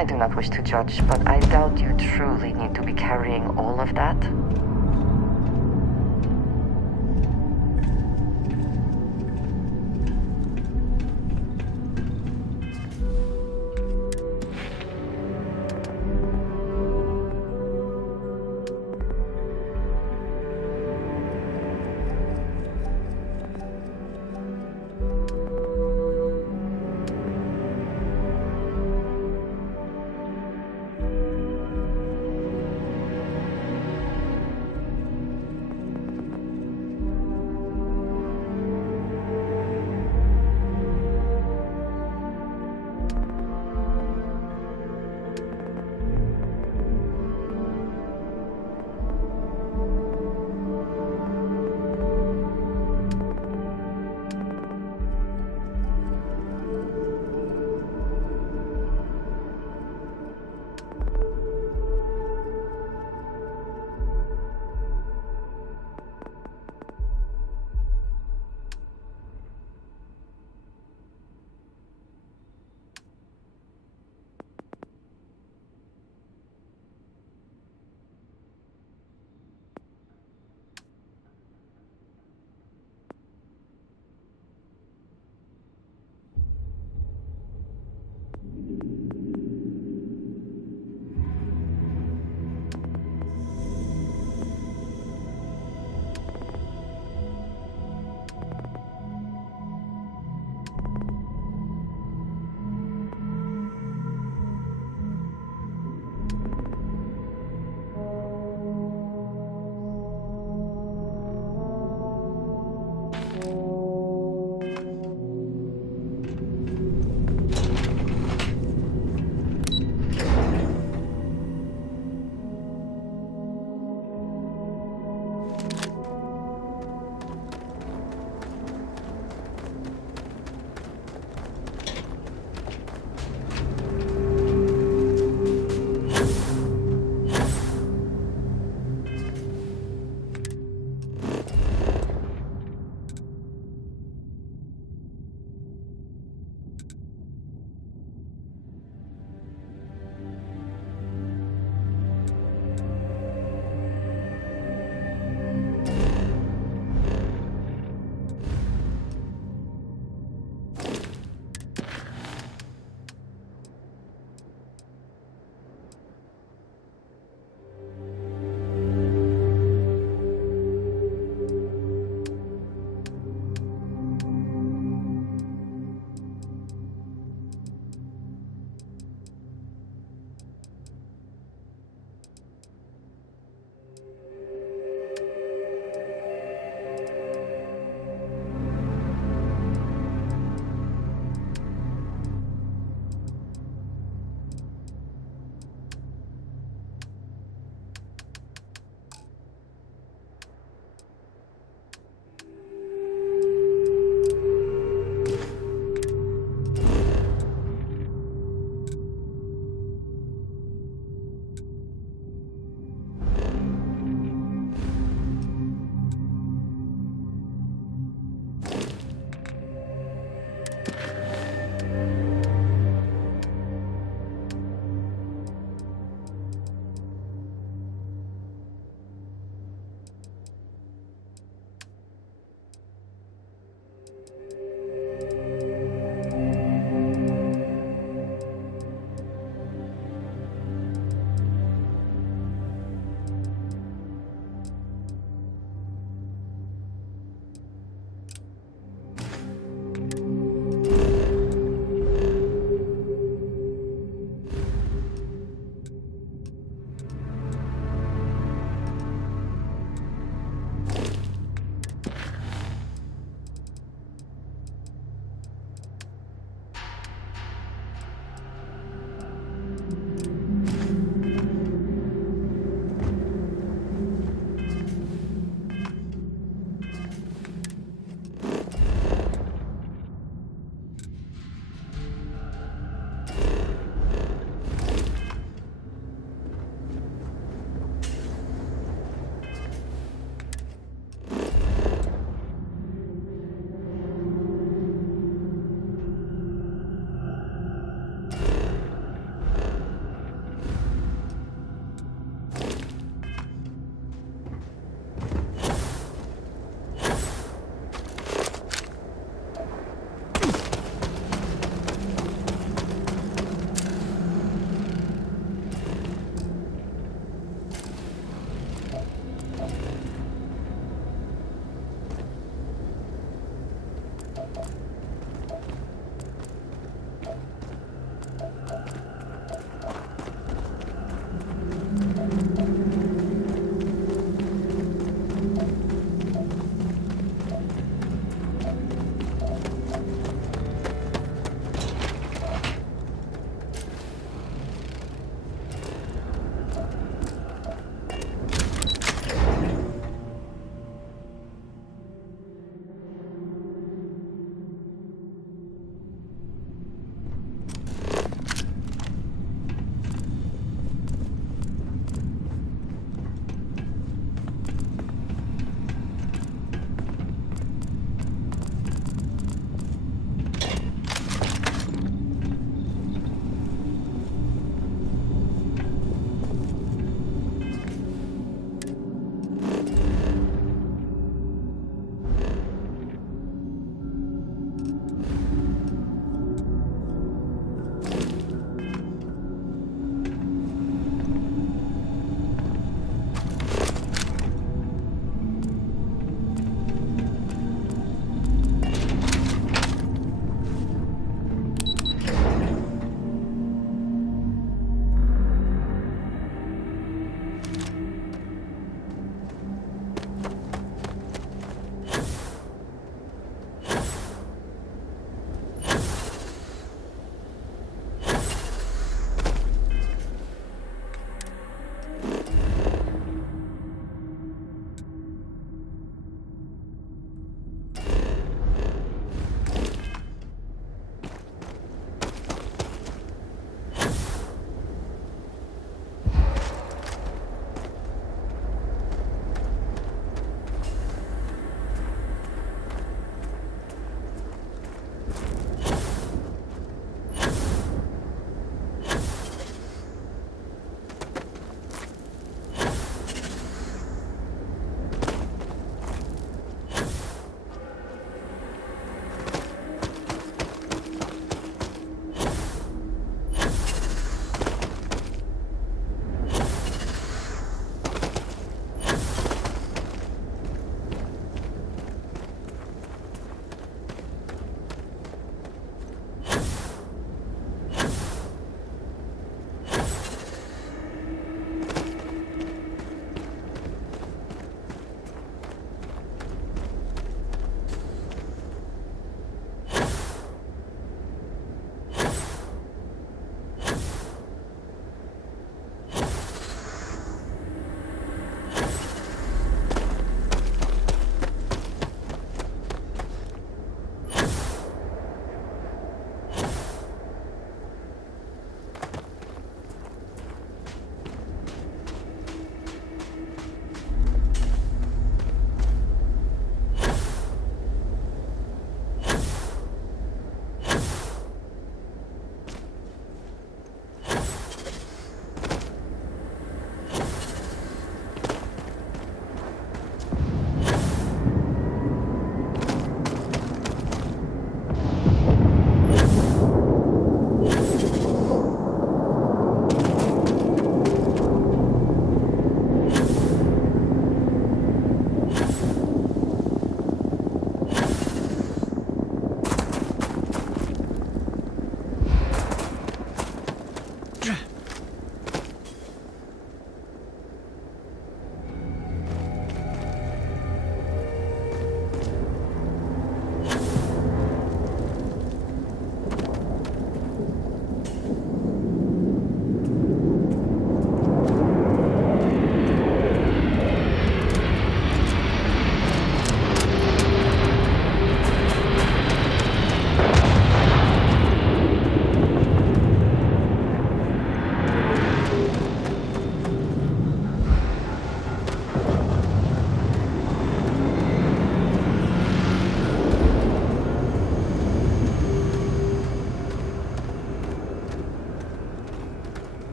I do not wish to judge, but I doubt you truly need to be carrying all of that.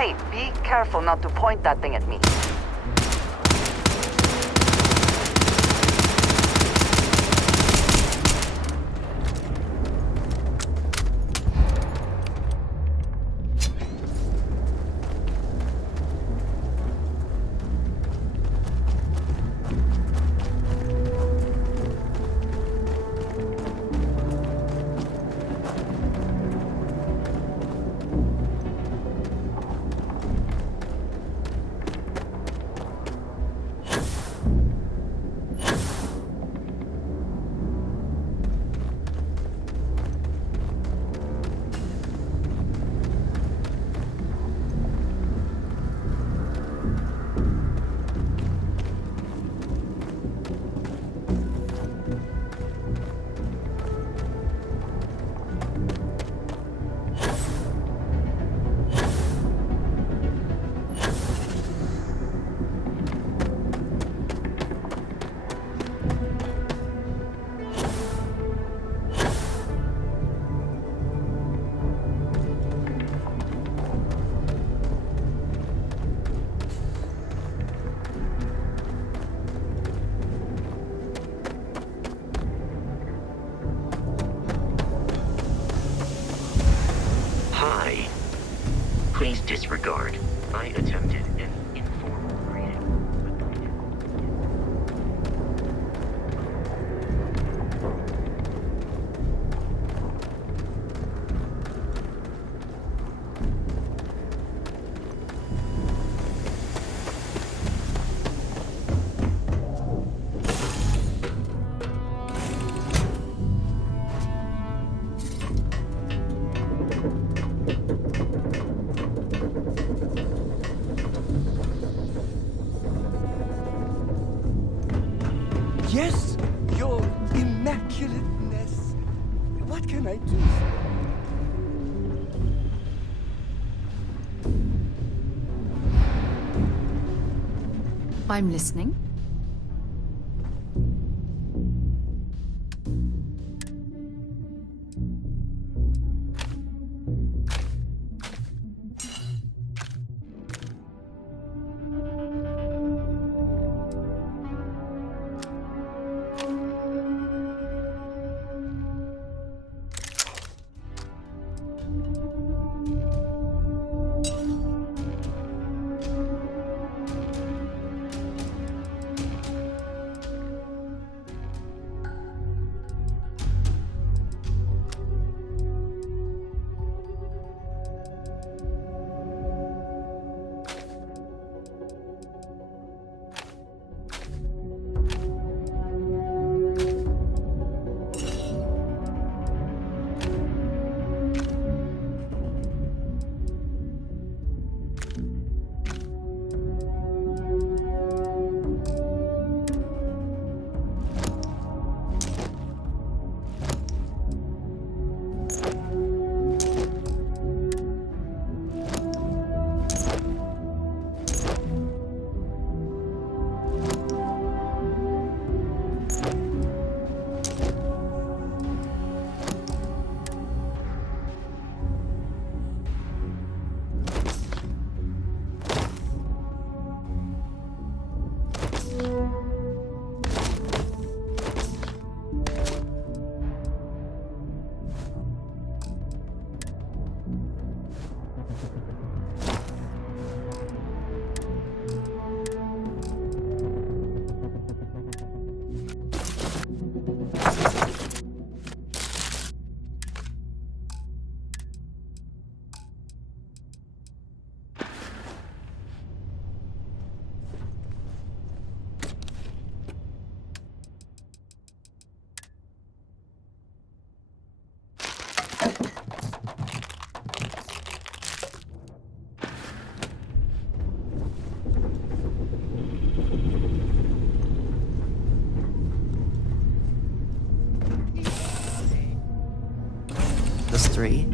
Hey, be careful not to point that thing at me. Hi. Please disregard. I attempted an informal greeting. Yes, your immaculateness. What can I do? I'm listening. Three.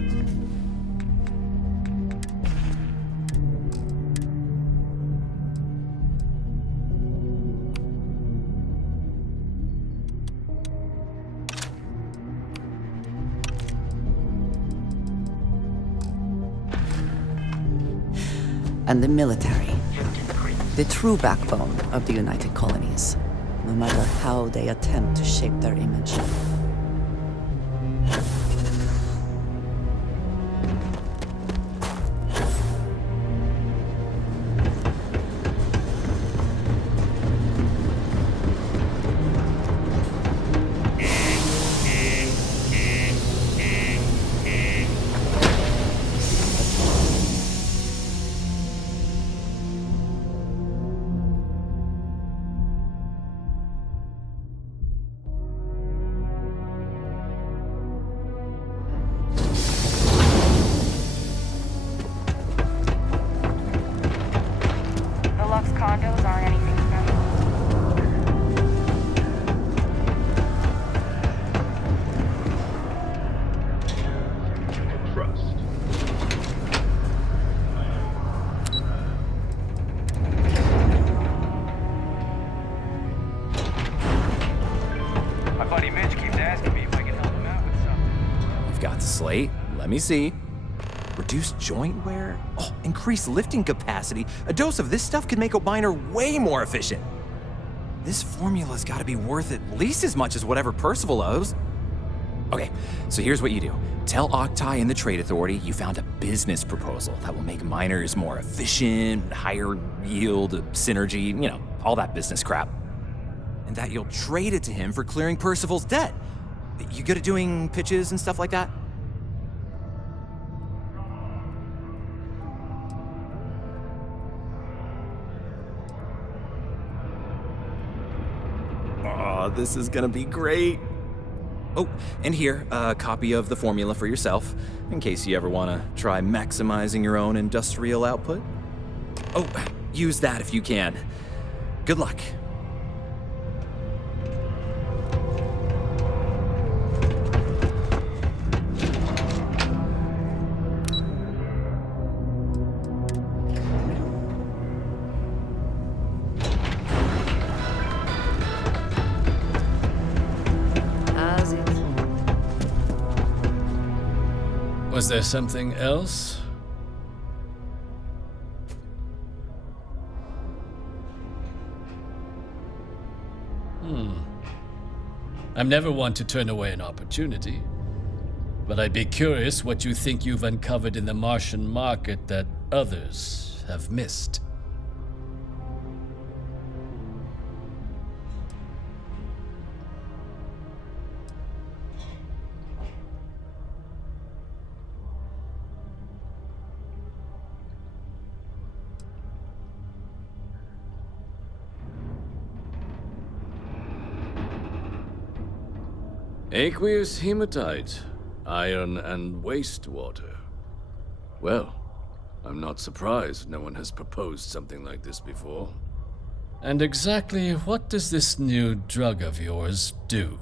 and the military. The true backbone of the United Colonies, no matter how they attempt to shape their image. The Lux condos aren't anything special. Trust. My buddy Mitch keeps asking me if I can help him out with something. You've got the slate. Let me see. Reduced joint wear? Oh, increased lifting capacity. A dose of this stuff could make a miner way more efficient. This formula's gotta be worth at least as much as whatever Percival owes. Okay, so here's what you do. Tell Octai and the Trade Authority you found a business proposal that will make miners more efficient, higher yield, synergy, you know, all that business crap. And that you'll trade it to him for clearing Percival's debt. You good at doing pitches and stuff like that? Oh, this is gonna be great. Oh, and here, a copy of the formula for yourself, in case you ever wanna try maximizing your own industrial output. Oh, use that if you can. Good luck. How's it? Was there something else? I'm never one to turn away an opportunity, but I'd be curious what you think you've uncovered in the Martian market that others have missed. Aqueous hematite, iron and wastewater. Well, I'm not surprised no one has proposed something like this before. And exactly what does this new drug of yours do?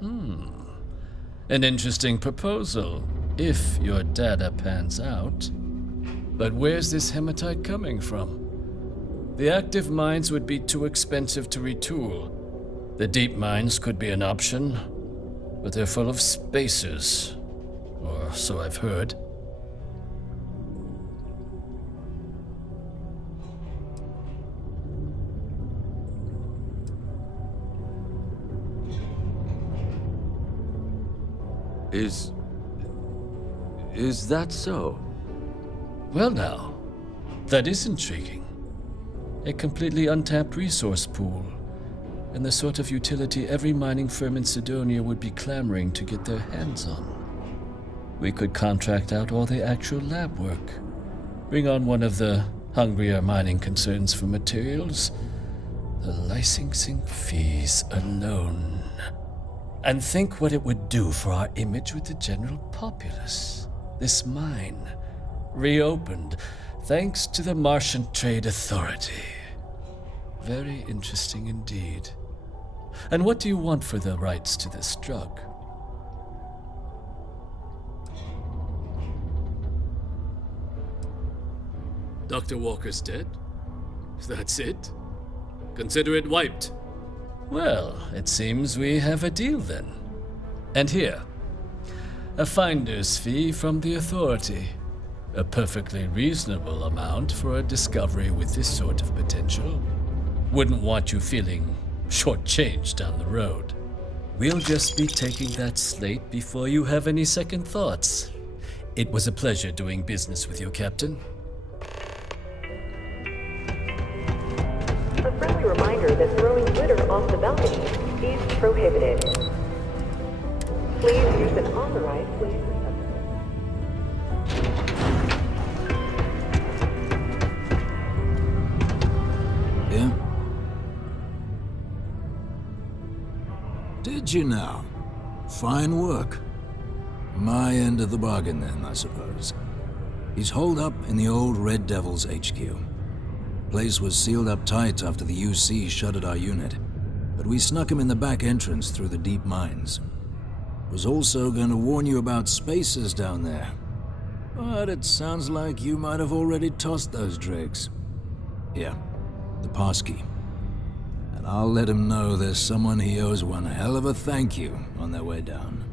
An interesting proposal, if your data pans out. But where's this hematite coming from? The active mines would be too expensive to retool. The deep mines could be an option, but they're full of spacers. Or so I've heard. Is that so? Well now, that is intriguing. A completely untapped resource pool, and the sort of utility every mining firm in Sidonia would be clamoring to get their hands on. We could contract out all the actual lab work, bring on one of the hungrier mining concerns for materials, the licensing fees alone. And think what it would do for our image with the general populace. This mine, reopened thanks to the Martian Trade Authority. Very interesting indeed. And what do you want for the rights to this drug? Dr. Walker's dead? That's it? Consider it wiped. Well, it seems we have a deal then. And here, a finder's fee from the Authority. A perfectly reasonable amount for a discovery with this sort of potential. Wouldn't want you feeling shortchanged down the road. We'll just be taking that slate before you have any second thoughts. It was a pleasure doing business with you, Captain. A friendly reminder that throwing glitter off the balcony is prohibited. Please use an authorized place receptacle. Yeah? Did you now? Fine work. My end of the bargain then, I suppose. He's holed up in the old Red Devil's HQ. Place was sealed up tight after the UC shuttered our unit, but we snuck him in the back entrance through the deep mines. Was also going to warn you about spacers down there, but it sounds like you might have already tossed those dregs. Here, the passkey. And I'll let him know there's someone he owes one hell of a thank you on their way down.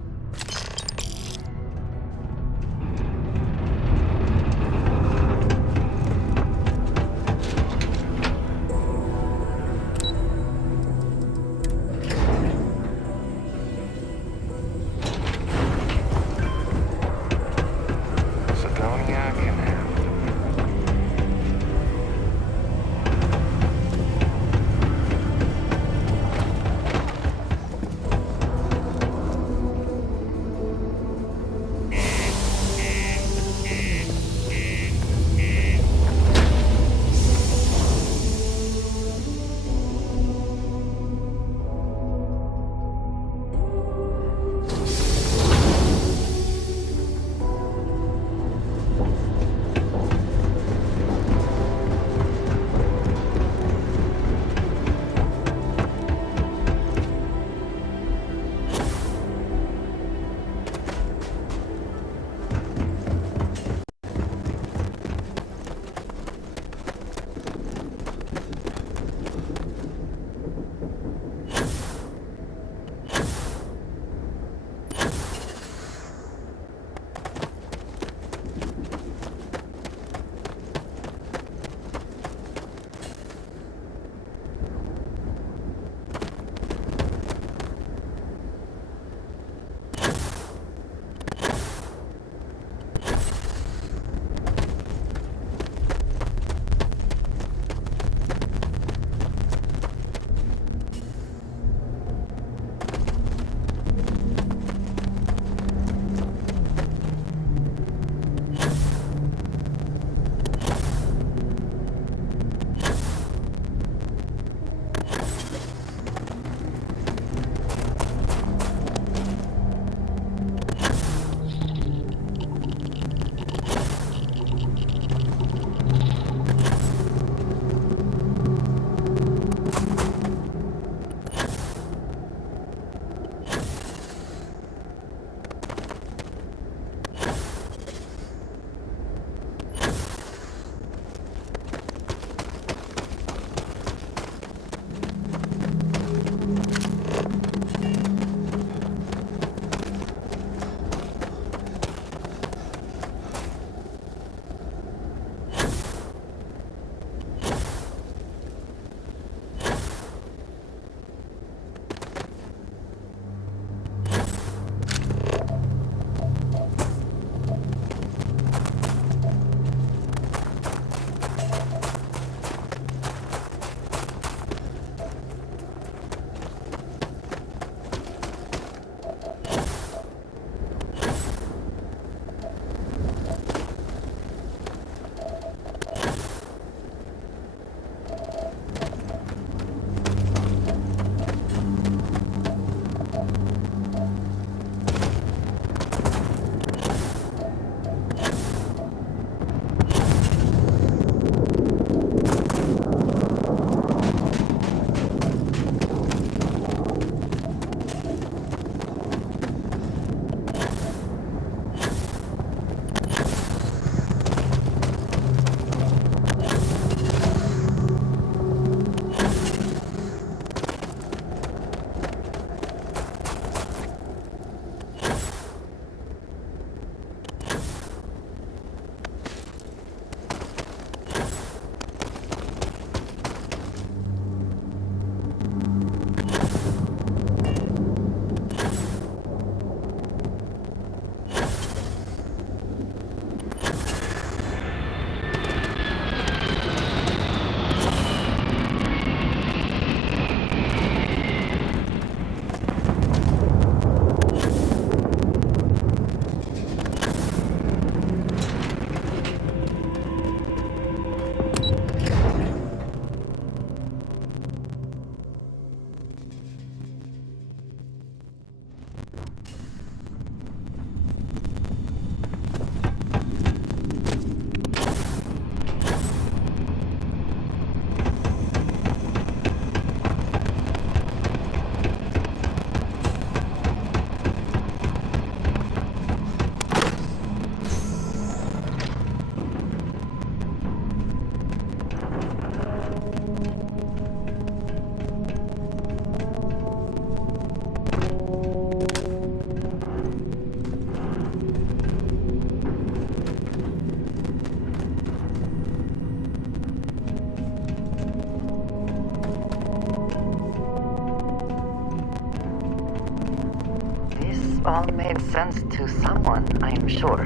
all made sense to someone, I am sure.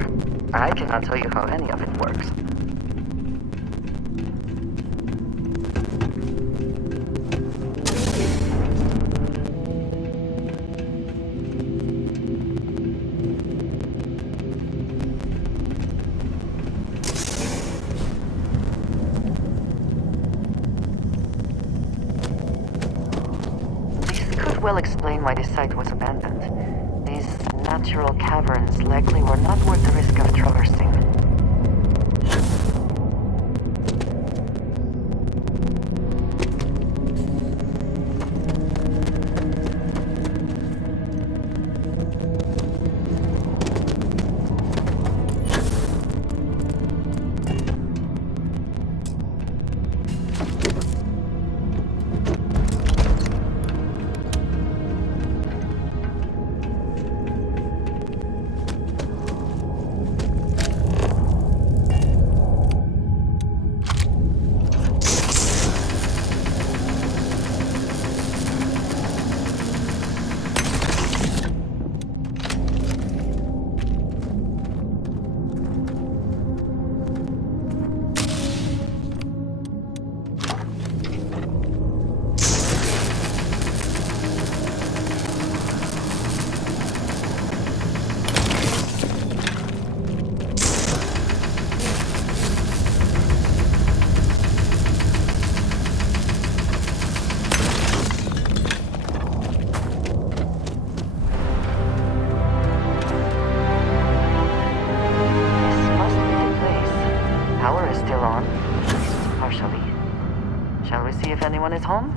I cannot tell you how any of it works. Will explain why the site was abandoned. These natural caverns likely were not worth the risk of traversing. Shall we see if anyone is home?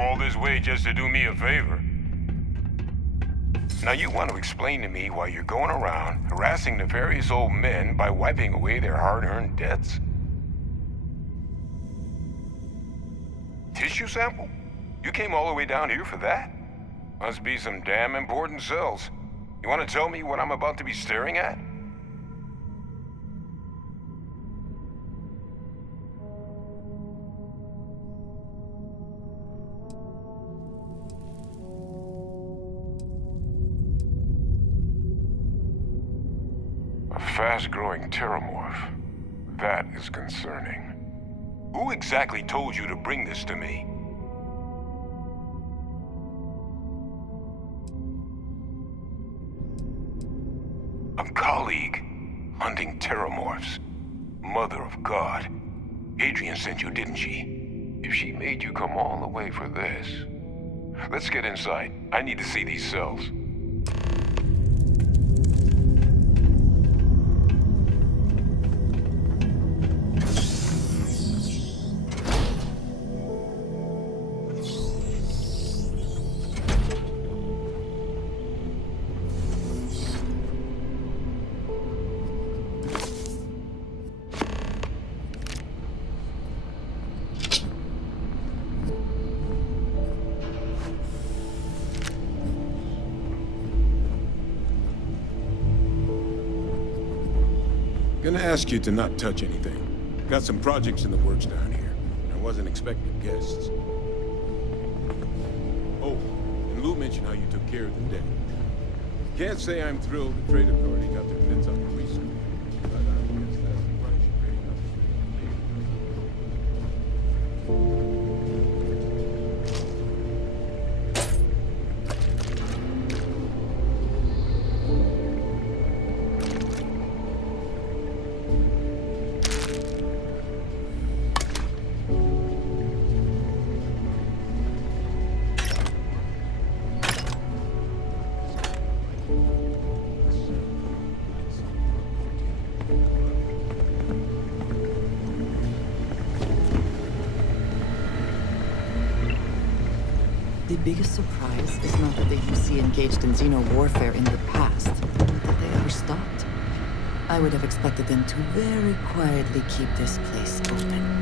all this way just to do me a favor. Now you want to explain to me why you're going around harassing nefarious old men by wiping away their hard-earned debts? Tissue sample? You came all the way down here for that? Must be some damn important cells. You want to tell me what I'm about to be staring at? A fast-growing terramorph. That is concerning. Who exactly told you to bring this to me? A colleague hunting terramorphs. Mother of God. Adrian sent you, didn't she? If she made you come all the way for this... Let's get inside. I need to see these cells. Gonna ask you to not touch anything. Got some projects in the works down here. I wasn't expecting guests. Oh, and Lou mentioned how you took care of the debt. Can't say I'm thrilled the Trade Authority got their mitts on the research, but I guess that's the price you pay. The biggest surprise is not that the UC engaged in xeno warfare in the past, but that they ever stopped. I would have expected them to very quietly keep this place open.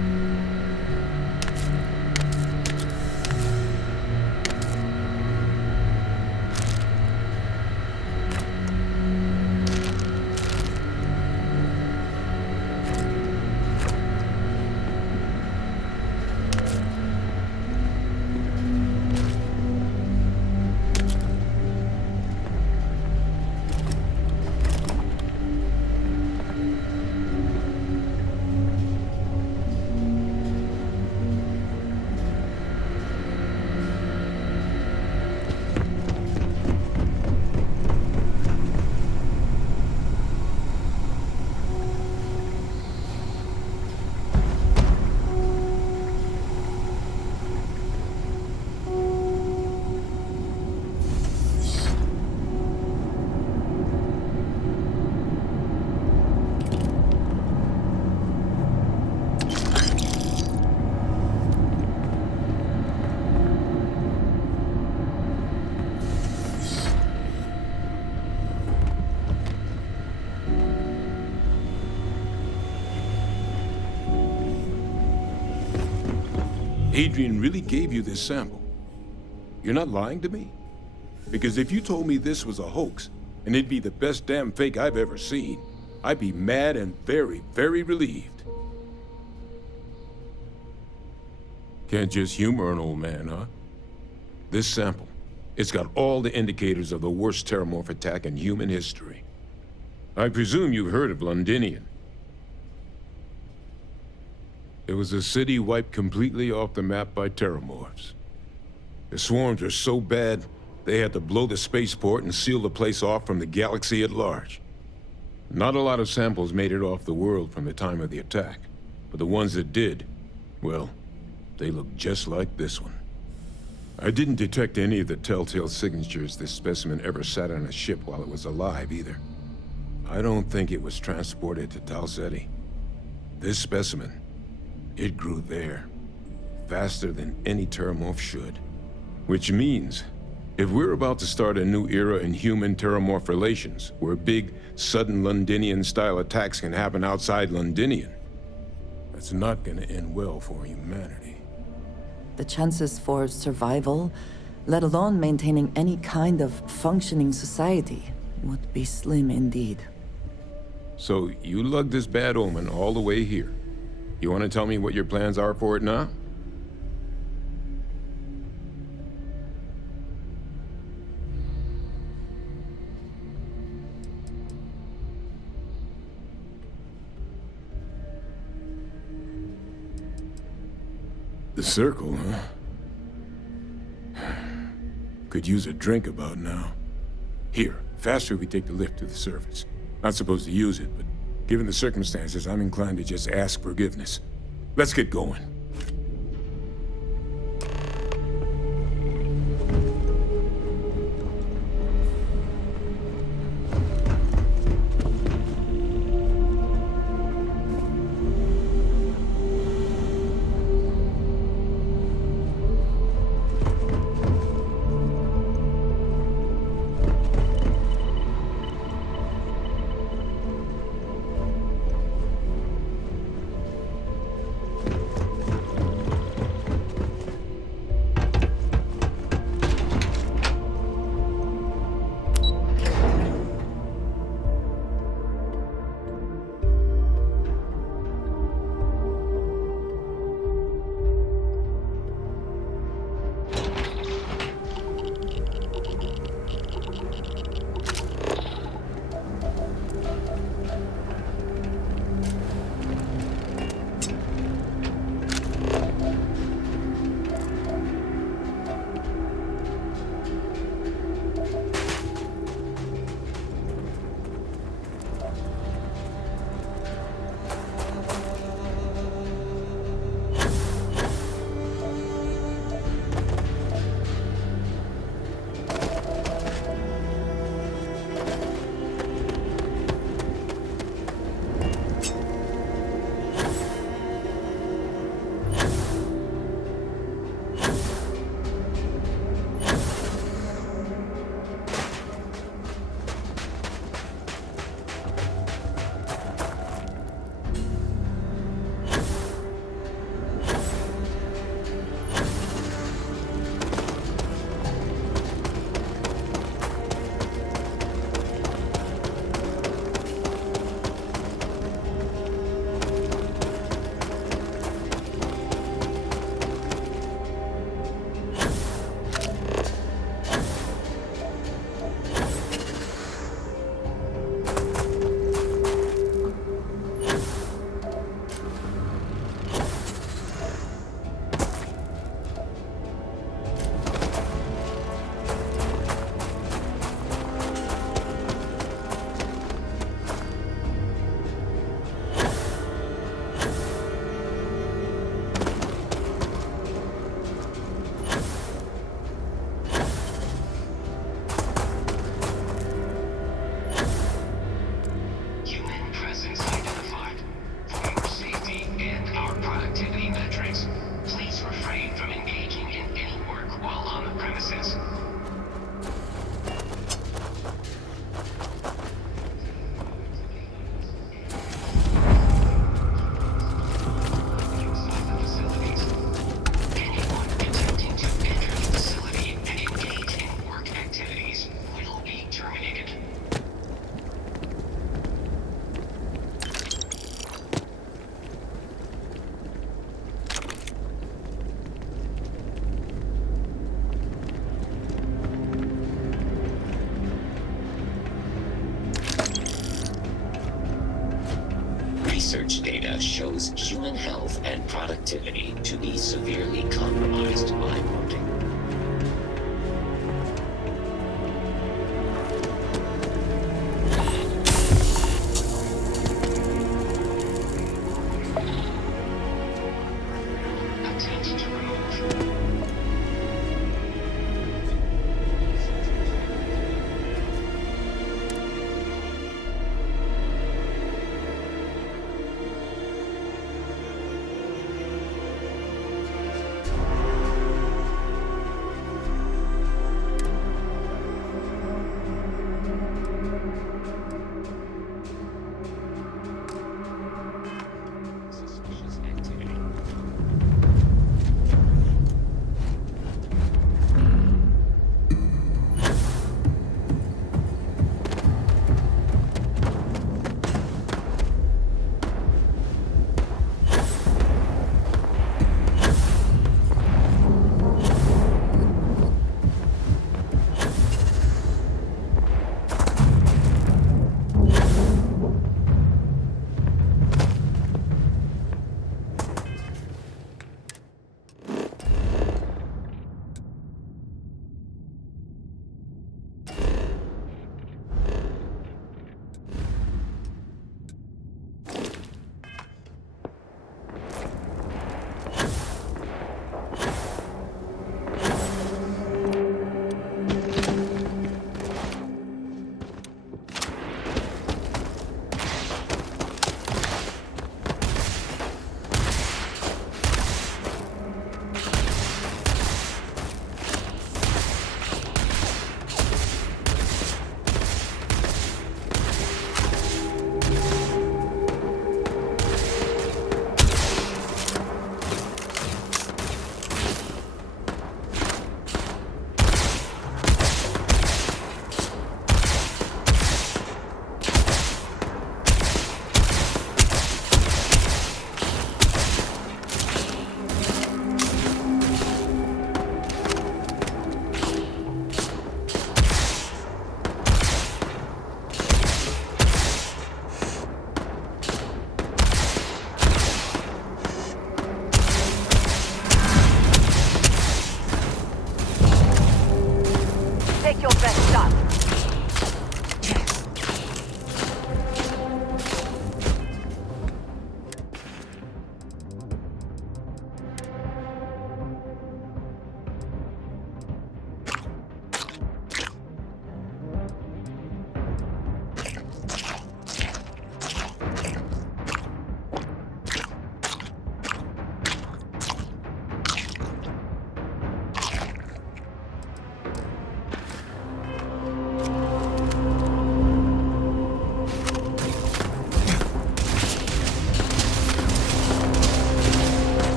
Adrian really gave you this sample. You're not lying to me? Because if you told me this was a hoax, and it'd be the best damn fake I've ever seen, I'd be mad and very, very relieved. Can't just humor an old man, huh? This sample, it's got all the indicators of the worst terramorph attack in human history. I presume you've heard of Londinium. It was a city wiped completely off the map by terramorphs. The swarms were so bad, they had to blow the spaceport and seal the place off from the galaxy at large. Not a lot of samples made it off the world from the time of the attack, but the ones that did, well, they look just like this one. I didn't detect any of the telltale signatures this specimen ever sat on a ship while it was alive, either. I don't think it was transported to Tau Ceti. This specimen, it grew there, faster than any terramorph should. Which means, if we're about to start a new era in human-terramorph relations, where big, sudden Londinian-style attacks can happen outside Londinian, that's not gonna end well for humanity. The chances for survival, let alone maintaining any kind of functioning society, would be slim indeed. So, you lugged this bad omen all the way here. You want to tell me what your plans are for it now? The circle, huh? Could use a drink about now. Here, faster we take the lift to the surface. Not supposed to use it, but given the circumstances, I'm inclined to just ask forgiveness. Let's get going. Research data shows human health and productivity to be severely compromised by porting. Attempt to remove.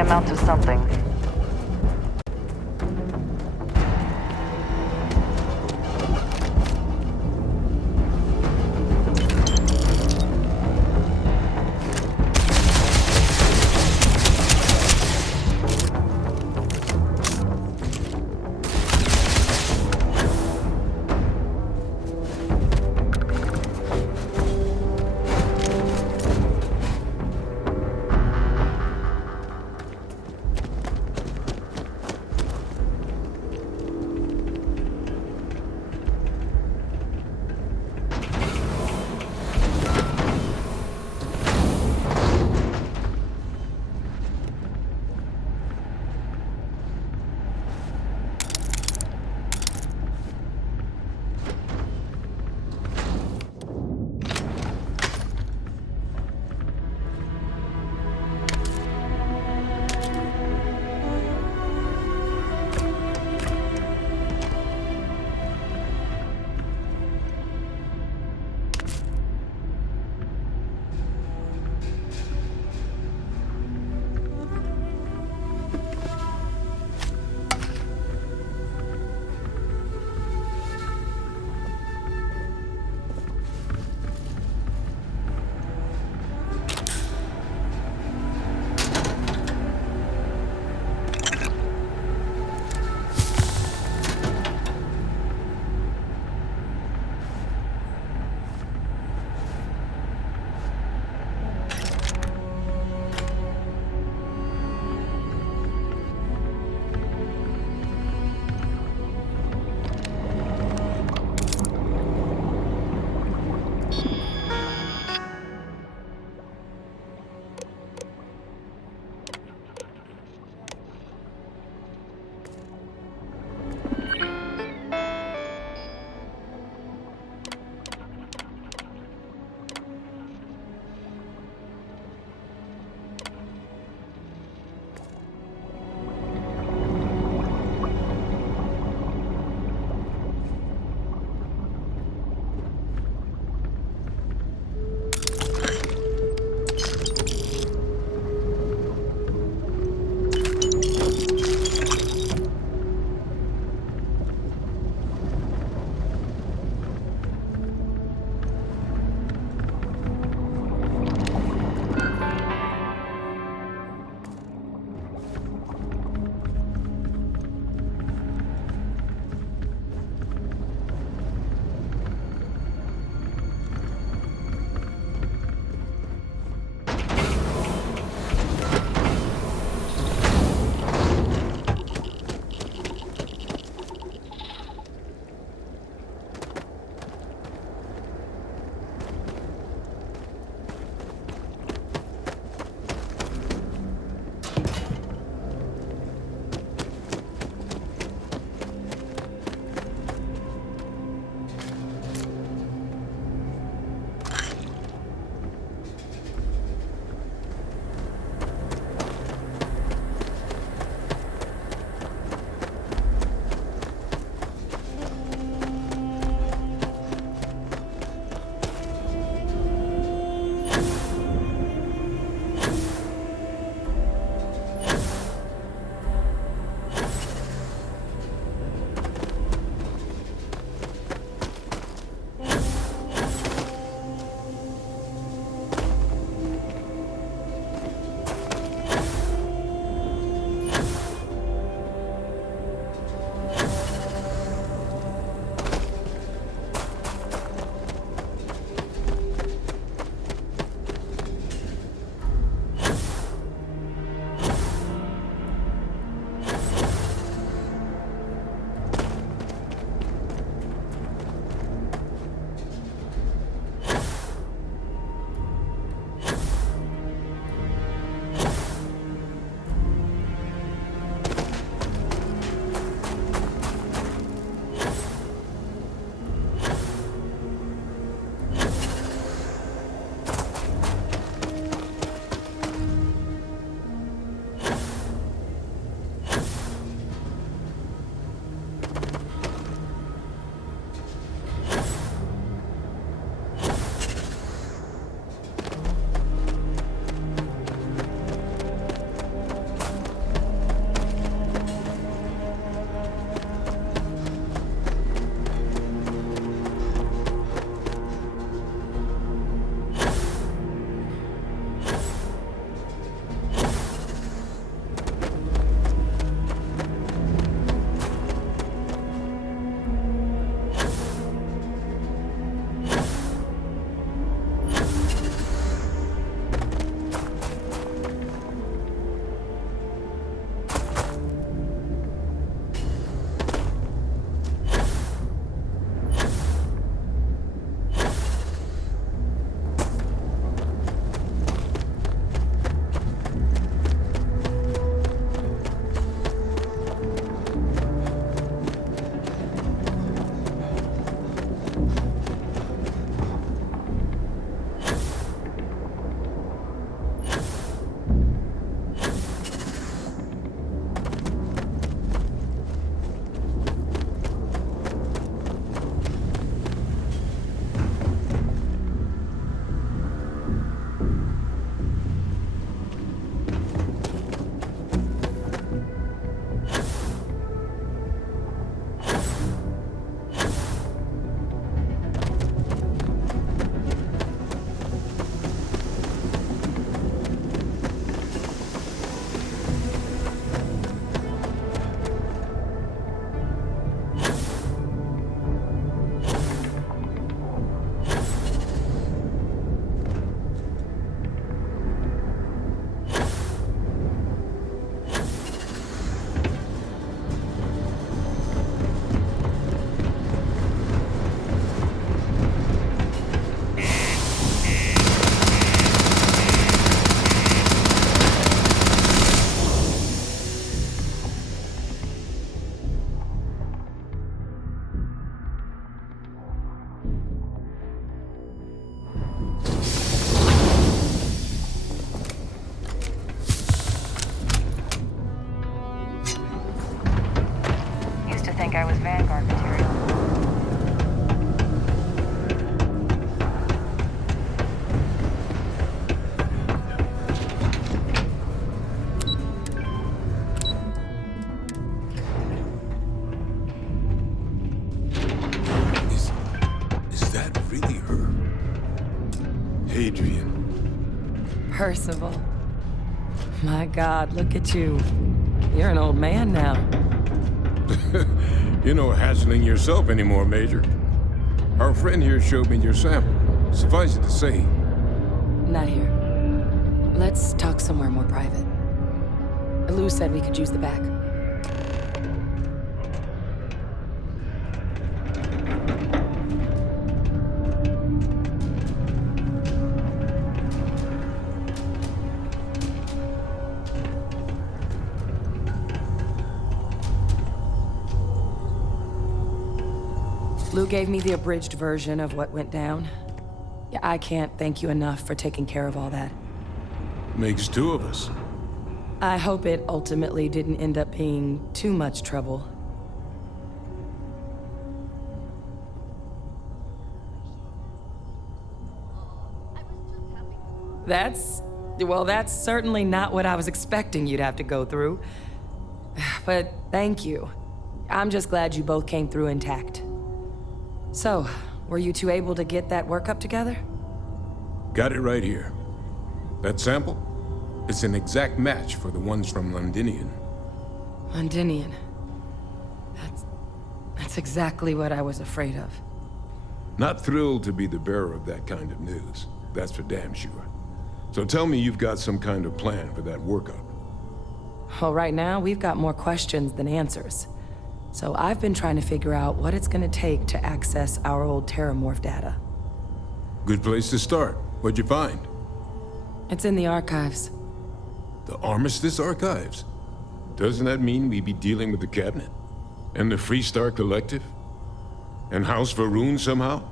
amount to something. think I was Vanguard material. Is that really her? Adrian. Percival. My God, look at you. You're an old man now. You're no hatchling yourself anymore, Major. Our friend here showed me your sample. Suffice it to say. Not here. Let's talk somewhere more private. Lou said we could use the back. Lou gave me the abridged version of what went down. Yeah, I can't thank you enough for taking care of all that. Makes two of us. I hope it ultimately didn't end up being too much trouble. Well, that's certainly not what I was expecting you'd have to go through. But thank you. I'm just glad you both came through intact. So, were you two able to get that workup together? Got it right here. That sample? It's an exact match for the ones from Londinian. Londinian. That's exactly what I was afraid of. Not thrilled to be the bearer of that kind of news. That's for damn sure. So tell me you've got some kind of plan for that workup. Well, right now, we've got more questions than answers. So I've been trying to figure out what it's gonna take to access our old Terramorph data. Good place to start. What'd you find? It's in the archives. The Armistice Archives? Doesn't that mean we'd be dealing with the Cabinet? And the Freestar Collective? And House Varun somehow?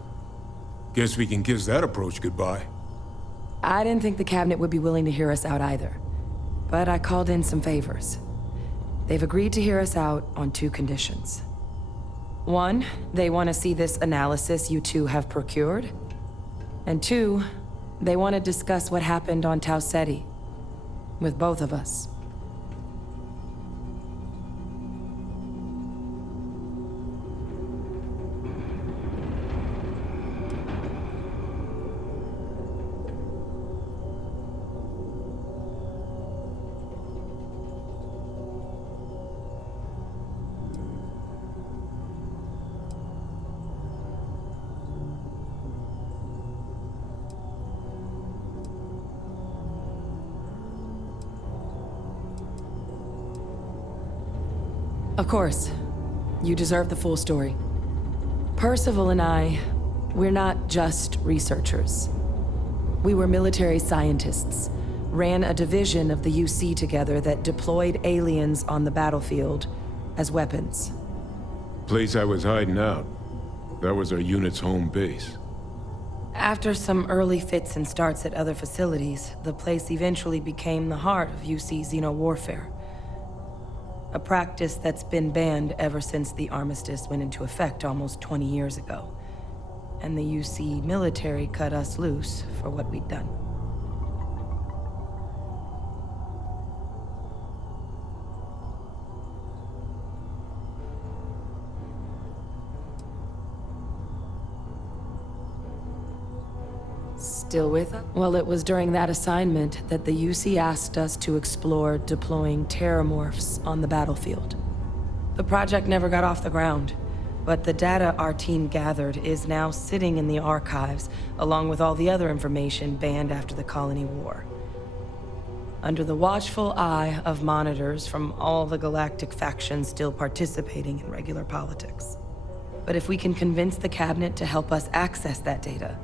Guess we can kiss that approach goodbye. I didn't think the Cabinet would be willing to hear us out either. But I called in some favors. They've agreed to hear us out on two conditions. One, they want to see this analysis you two have procured. And two, they want to discuss what happened on Tau Ceti. With both of us. Of course. You deserve the full story. Percival and I, we're not just researchers. We were military scientists, ran a division of the UC together that deployed aliens on the battlefield as weapons. Place I was hiding out. That was our unit's home base. After some early fits and starts at other facilities, the place eventually became the heart of UC xeno-warfare. A practice that's been banned ever since the armistice went into effect almost 20 years ago. And the UC military cut us loose for what we'd done. Still with us? Well, it was during that assignment that the UC asked us to explore deploying terramorphs on the battlefield. The project never got off the ground, but the data our team gathered is now sitting in the archives, along with all the other information banned after the Colony War. Under the watchful eye of monitors from all the galactic factions still participating in regular politics. But if we can convince the Cabinet to help us access that data,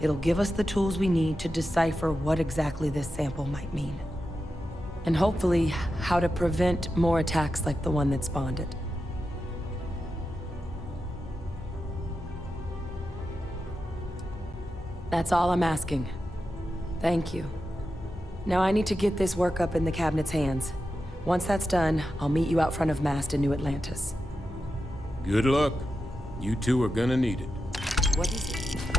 it'll give us the tools we need to decipher what exactly this sample might mean. And hopefully, how to prevent more attacks like the one that spawned it. That's all I'm asking. Thank you. Now I need to get this work up in the Cabinet's hands. Once that's done, I'll meet you out front of Mast in New Atlantis. Good luck. You two are gonna need it. What is it?